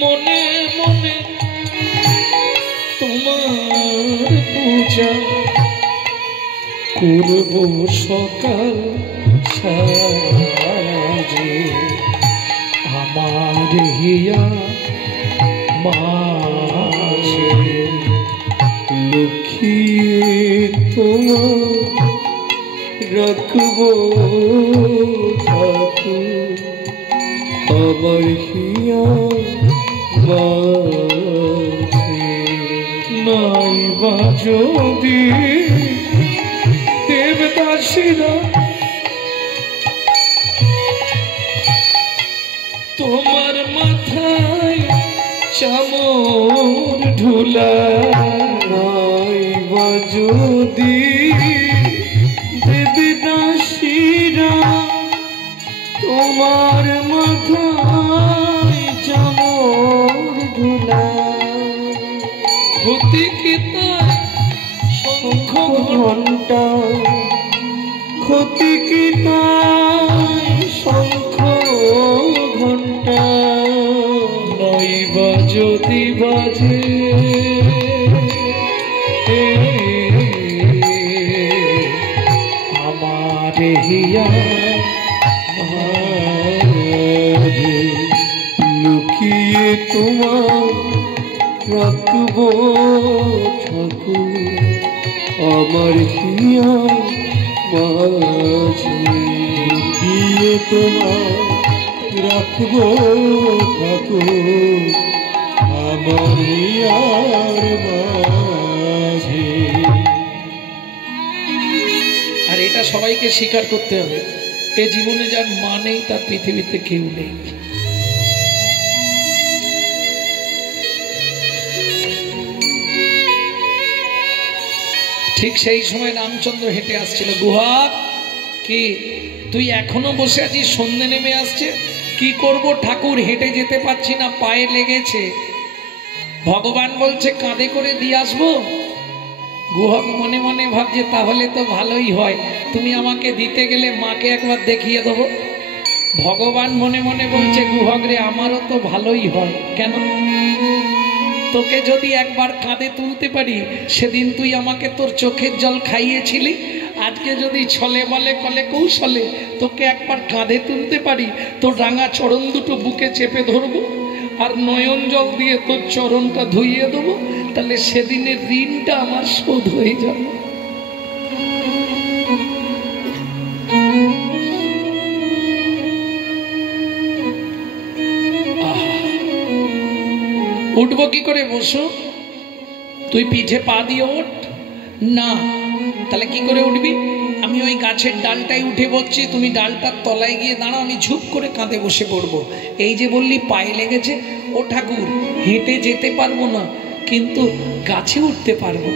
মনে মনে তোমার পূজা করব সকাল সাজে, আমার হিয়া মাঝে। লুকিয়ে তোমায় রাখবো ঠাকুর আমার হিয়া মাঝে। নাই বা যদি দেবদাসীরা তোমার মাথায় চামর ঢুলা, নাই বা যদি দেবদাসীরা তোমার মাথায় চামর ঢুলা, ক্ষতি কি তার ঘণ্টা ক্ষতি কি তাই শঙ্খ ঘণ্টা নই বা যদি বাজে আমার হিয়া লুকিয়ে তোমার রাখবো ঠাকুর আমার হিয়া মাঝে লুকিয়ে তোমার রাখবো ঠাকুর আমার হিয়ার মাঝে। আর এটা সবাইকে স্বীকার করতে হবে, এ জীবনে যার মা নেই তার পৃথিবীতে কেউ নেই। ঠিক সেই সময় রামচন্দ্র হেঁটে আসছিল। গুহা কি তুই এখনো বসে আছিস? সন্ধে নেমে আসছে, কি করব ঠাকুর, হেঁটে যেতে পারছি না, পায়ে লেগেছে। ভগবান বলছে কাঁধে করে দিয়ে আসবো। গুহক মনে মনে ভাবছে তাহলে তো ভালোই হয়, তুমি আমাকে দিতে গেলে মাকে একবার দেখিয়ে দেবো। ভগবান মনে মনে বলছে গুহক রে, আমারও তো ভালোই হয়। কেন? তোকে যদি একবার কাঁধে তুলতে পারি, সেদিন তুই আমাকে তোর চোখের জল খাইয়েছিলি, আজকে যদি ছলে বলে কলে কৌশলে তোকে একবার কাঁধে তুলতে পারি, তোর রাঙা চরণ দুটো বুকে চেপে ধরবো আর নয়ন জল দিয়ে তোর চরণটা ধুইয়ে দেবো, তাহলে সেদিনের ঋণটা আমার শোধ হয়ে যাবে। উঠবো কি করে? বসো। তুই পিঠে পা দিয়ে ওঠ না, তাহলে কি করে উঠবি? আমি ওই গাছের ডালটাই উঠে বসছি, তুমি ডালটার তলায় গিয়ে দাঁড়াও, আমি ঝুপ করে কাঁধে বসে পড়বো। এই যে বললি পায়ে লেগেছে, ও ঠাকুর হেঁটে যেতে পারবো না, কিন্তু গাছে উঠতে পারবো।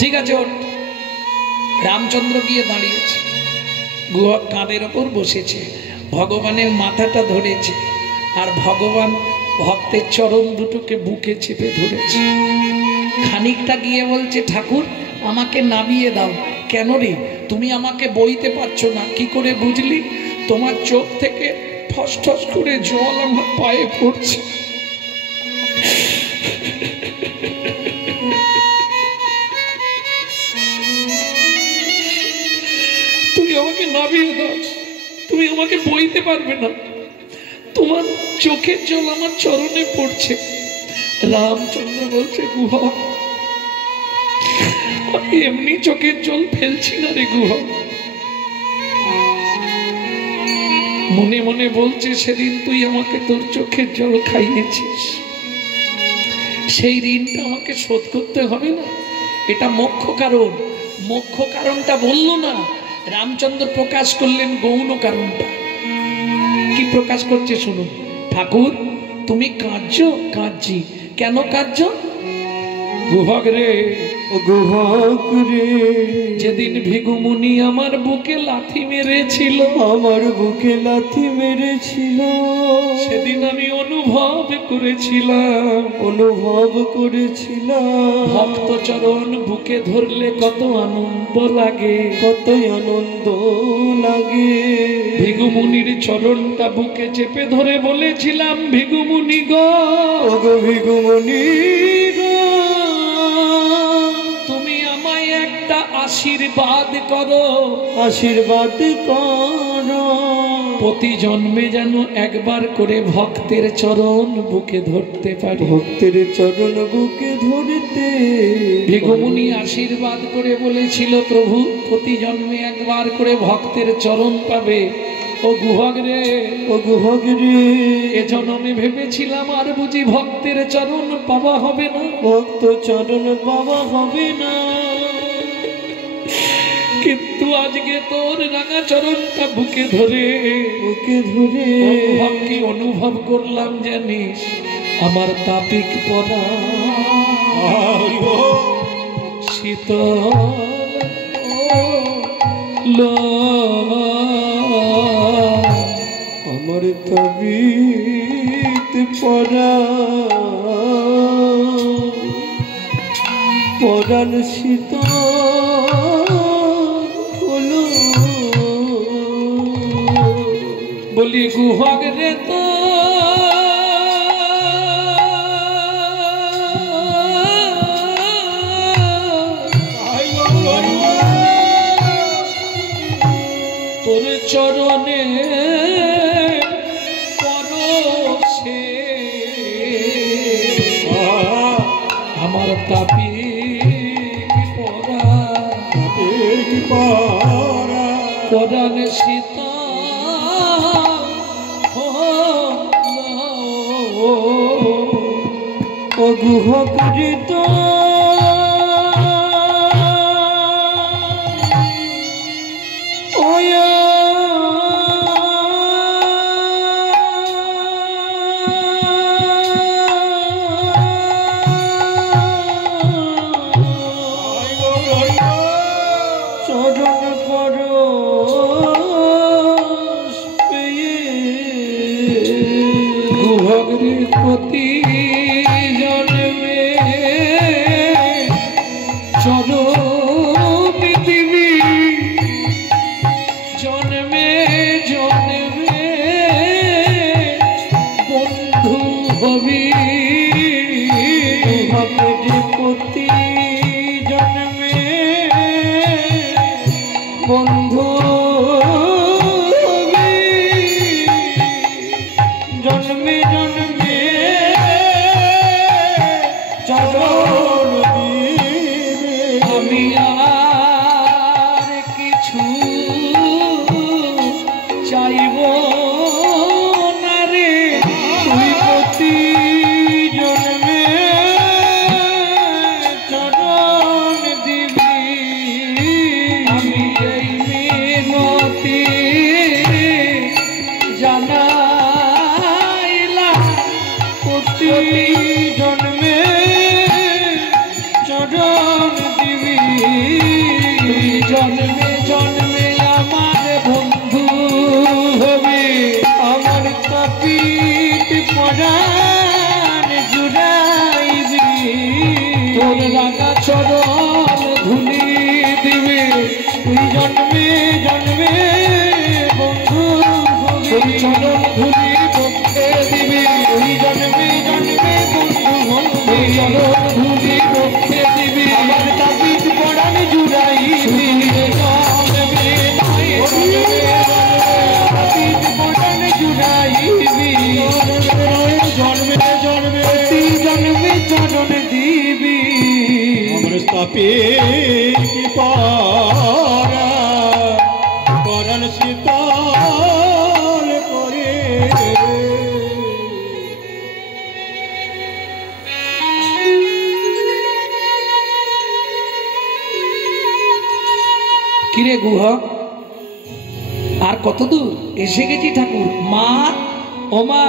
ঠিক আছে ওঠ। রামচন্দ্র গিয়ে দাঁড়িয়েছে, গুহা কাঁধের ওপর বসেছে, ভগবানের মাথাটা ধরেছে, আর ভগবান ভক্তের চরণ দুটোকে বুকে চেপে ধরেছে। খানিকটা গিয়ে বলছে ঠাকুর আমাকে নামিয়ে দাও। কেন রে? তুমি আমাকে বইতে পারছো না। কি করে বুঝলি? তোমার চোখ থেকে ঠস ঠস করে জল আমার পায়ে পড়ছে। তুমি আমাকে নামিয়ে দাও, তুমি আমাকে বইতে পারবে না, তোমার চোখের জল আমার চরণে পড়ছে। রামচন্দ্র বলছে গুহা, আমি এমনি চোখের জল ফেলছি না রে গুহা। মনে মনে বলছে সেদিন তুই আমাকে তোর চোখের জল খাইয়েছিস, সেই ঋণটা আমাকে শোধ করতে হবে না? এটা মোক্ষ কারণ। মোক্ষ কারণটা বললো না, রামচন্দ্র প্রকাশ করলেন গৌণ কারণটা। কি প্রকাশ করছে শুনুন। ঠাকুর তুমি কাঁদছো? কাঁদছি। কেন কাঁদছো? গুহক রে, গুহক রে, যেদিন ভিগুমুনি আমার বুকে লাথি মেরেছিল, আমার বুকে লাথি মেরেছিল, সেদিন আমি অনুভব করেছিলাম, অনুভব করেছিলাম ভক্ত চরণ বুকে ধরলে কত আনন্দ লাগে, কত আনন্দ লাগে। ভিগুমুনির চরণটা বুকে চেপে ধরে বলেছিলাম ভিগুমুনি গো, ওগো ভিগুমুনি গো, তুমি আমায় একটা আশীর্বাদ করো, আশীর্বাদ করো, প্রতি জন্মে যেন একবার করে ভক্তের চরণ বুকে ধরতে পারি। ভক্তের চরণ বুকে ধরতে। ভিগুমুনি আশীর্বাদ করে বলেছিল প্রভু প্রতি জন্মে একবার করে ভক্তের চরণ পাবে। ও গুহক রে, ও গুহক রে, এ জন্মে ভেবেছিলাম আর বুঝি ভক্তের চরণ পাওয়া হবে না, ভক্ত চরণ পাওয়া হবে না, কিন্তু আজকে তোর রাঙা চরণটা বুকে ধরে কি অনুভব করলাম জানিস? আমার তাপিক পরা শীতল, আমার তাপিক পরা পরাণ সীতা হলো বলি গুহক রে তো তোর চরণে পরশে আমার তাপি পরাণ সীতা ও গুহক রে তো প্রতি জন্মে চলো পৃথিবী জন্মে জন্মে বন্ধু হবি প্রতি জন্মে বন্ধু জন্মে জন্মে চরণ দিবে আমি আর কিছু চাইব না রে তুই প্রতি জন্মে চরণ দিবি আমি এই মিনতি জানাইলাম প্রতি জন্মে চরণ দিবি তুই জন্মে জন্মে আমার বন্ধু হবি আমার তাপিত পরাণ জুড়াইবি তোর রাঙা চরণ ধুলি দিবি তুই জন্মে জন্মে বন্ধু হবি তোর চরণ ধুলি বক্ষে দিবি তুই জন্মে জন্মে বন্ধু হবি চরণ ধুলি বক্ষে দিবি আমার তাপিত পরাণ জুড়াইবি তাপিত পরাণ জুড়াইবি জন্মে জন্মে তুই জন্মে চরণ দিবি আমার স্থাপিত পরাণ শীতল করে কিরে গুহা আর কত দূর এসে গেছি ঠাকুর মা ও মা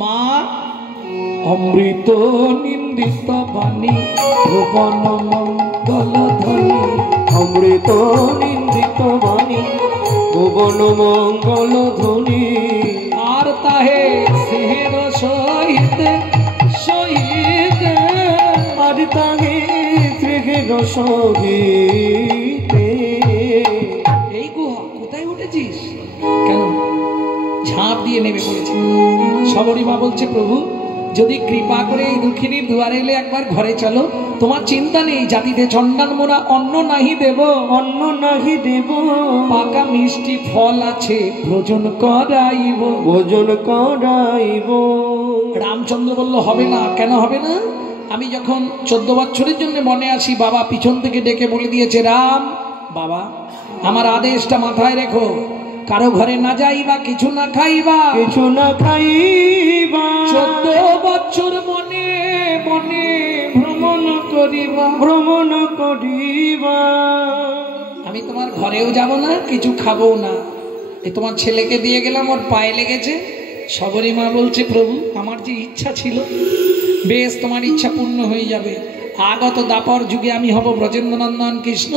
মা অমৃত নিন্দিত বাণী ভুবন মঙ্গল ধ্বনি অমৃত নিন্দিত বাণী ভুবন মঙ্গল ধ্বনি আর তাহে সেহের সহিত সহিত আর তাহে ত্রিহের সহিতে এই গুহা কোথায় উঠেছিস কেন ঝাঁপ দিয়ে নেমে পড়েছে সবরী মা বলছে প্রভু যদি কৃপা করে এই দুঃখিনীর দুয়ারে এলে একবার ঘরে চলো তোমার চিন্তা নেই জাতিতে চন্ডাল মোরা অন্ন নাহি দেব অন্ন নাহি দেব পাকা মিষ্টি ফল আছে ভোজন করাইব ভোজন করাইব রামচন্দ্র বলল হবে না কেন হবে না আমি যখন 14 বছরের জন্য মনে আসি বাবা পিছন থেকে ডেকে বলে দিয়েছে রাম বাবা আমার আদেশটা মাথায় রেখো কারো ঘরে না যাইবা কিছু না খাইবা কিছু না খাইবা 14 বছর মনে মনে ভ্রমণ করিবা ভ্রমণ করিবা আমি তোমার ঘরেও যাব না কিছু খাবো না এই তোমার ছেলেকে দিয়ে গেলাম ওর পায়ে লেগেছে সবরী মা বলছে প্রভু আমার যে ইচ্ছা ছিল বেশ তোমার ইচ্ছা পূর্ণ হয়ে যাবে আগত দাপর যুগে আমি হব ব্রজেন্দ্রনন্দন কৃষ্ণ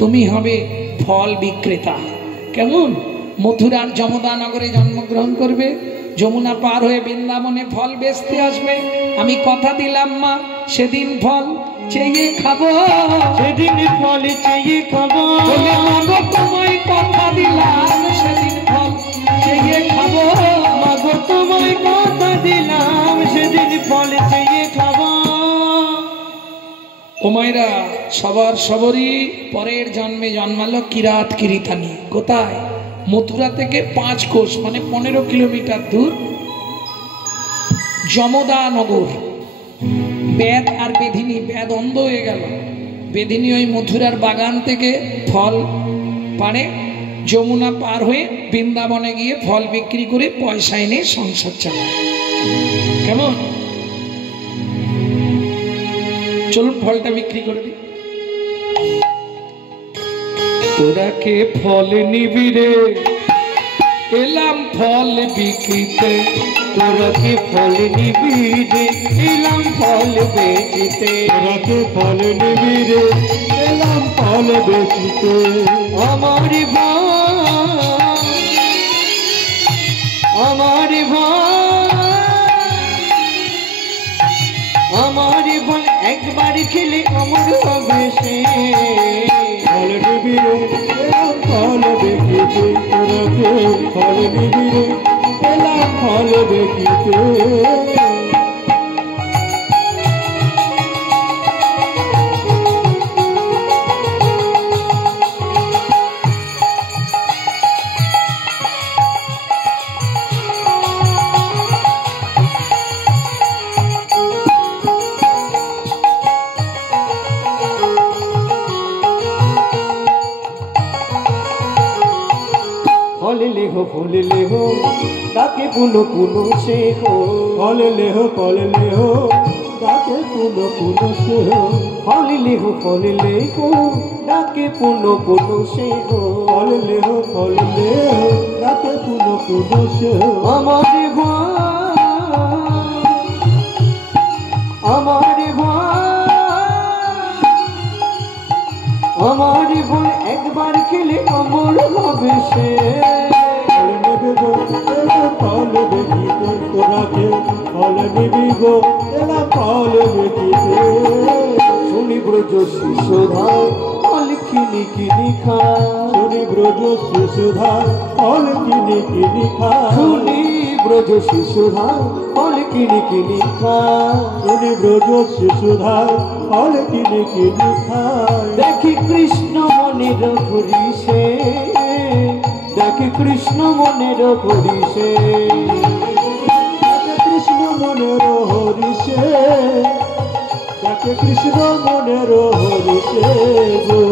তুমি হবে ফল বিক্রেতা কেমন মথুরার যমদা নগরে জন্মগ্রহণ করবে যমুনা পার হয়ে বৃন্দাবনে ফল বেচতে আসবে আমি কথা দিলাম মা সেদিন ফল চেয়ে খাবো, সেদিন ফল চেয়ে খাবো। বলে মাগো তোমায় কথা দিলাম, সেদিন ফল চেয়ে খাবো। মাগো তোমায় কথা দিলাম, সেদিন ফল চেয়ে খাবো। ও মায়েরা, সবার সবরই পরের জন্মে জন্মালো কিরাত কিরিতানি। কোথায়? মথুরা থেকে 5 কোষ মানে 15 কিলোমিটার দূর যমদা নগর। বেদ আর বেধিনী, বেদ অন্ধ হয়ে গেল। বেধিনী ওই মথুরার বাগান থেকে ফল পাড়ে, যমুনা পার হয়ে বৃন্দাবনে গিয়ে ফল বিক্রি করে পয়সা এনে সংসার চালায়। কেমন? চলুন ফলটা বিক্রি করে দিই। তোরা কে ফল নিবি রে, এলাম ফল বিক্রিতে। তোরা কি ফল নিবি রে, এলাম ফল বেচিতে। তোরা কে ফল নিবি রে, এলাম ফল বেচিতে। আমার ভাই, আমার ভাই, আমার ভাই, একবার খেলে অমর হবে সে। ফল নিবি রে, এলাম ফল বেচিতে। তোরা কে ফল নিবি রে, এলাম ফল বেচিতে। फल लेहो फूल लेहो, ताके पुनो पुनो से हो। फल लेहो ताके पुनो पुनो से हो। फल लेहो ताके पुनो पुनो से हो। फल लेहो ताके पुनो पुनो से हो। हमारे भाई, हमारे भाई, हमारे भाई, एक बार खेले अमर হবে সে। फल निबि गो, एला फल बेचिते। तोरा के फल निबि गो, एला फल बेचिते। শুনি ব্রজ শিশুধার ফল কিনি কিনি খায়। শুনি ব্রজ শিশুধার ফল কিনি কিনি খায়। শুনি ব্রজ শিশুধার ফল কিনি কিনি খায়। শুনি ব্রজ শিশুধার ফল কিনি কিনি খায়। দেখি কৃষ্ণ মনের হরিষে, দেখি কৃষ্ণ মনের হরিষে। কৃষ্ণ মনের হরিষে, যাকে কৃষ্ণ মনের হরিষে গো।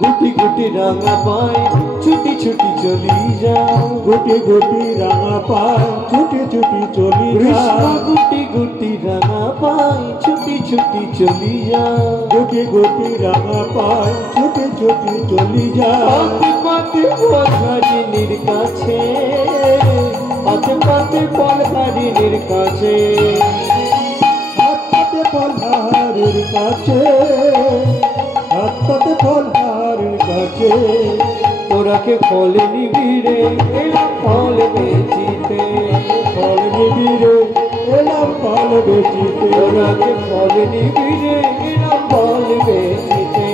গুটি গুটি রাঙা পায় ছুটি ছুটি চলি যায়। গুটি গুটি রাঙা পায় ছুটি ছুটি চলি কৃষ্ণ যায়। গুটি গুটি রাঙা পায় ছুটি ছুটি চলি যায়। গুটি গুটি রাঙা পায় ছুটি ছুটি চলি যায়। পাতে পাতে ফলহারিণীর কাছে, পাতে পাতে ফলহারিণীর কাছে। হাত পাতে ফলহারের কাছে, হাত পাতে ফলহারের কাছে। তোরা কে ফল নিবি রে, এলাম ফল বেচিতে। ফল নিবি রে, এলাম ফল বেচিতে। তোরা কে ফল নিবি রে, এলাম ফল বেচিতে।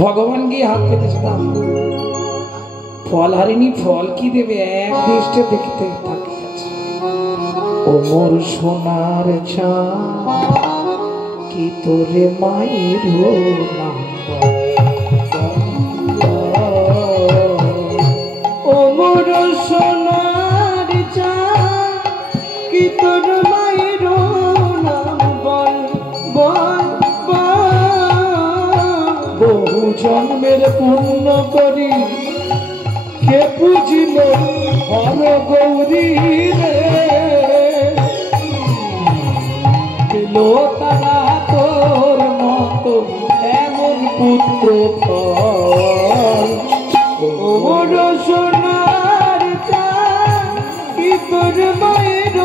ভগবান গিয়ে হাত পেতেছিলাম, ফল হারিনি, ফল কি দেবে, এক দৃষ্টে দেখতে তাকিয়ে আছে। ও মোর সোনার চাঁদ, কি তোরে মায়ের নাম। ও মোর সোনার চাঁদ, কি তোর মায়ের নাম বল বল বল। বহু জন্মের পুণ্য করি কে বুঝিল হর গৌরী রে। পেল তারা ফল ওর সোনার চাঁদ কি তোর মায়ের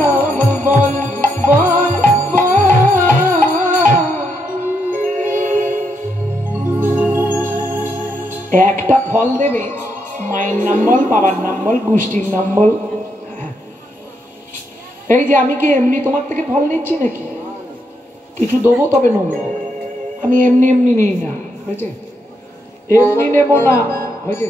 নাম বল বল একটা ফল দেবে, মায়ের নাম বল, বাবার নাম বল, গোষ্ঠীর নাম বল। এই যে আমি কি এমনি তোমার থেকে ফল নিচ্ছি নাকি? কিছু দেবো তবে নেবো, আমি এমনি এমনি নিই না, হয়েছে? এমনি নেবো না, হয়েছে?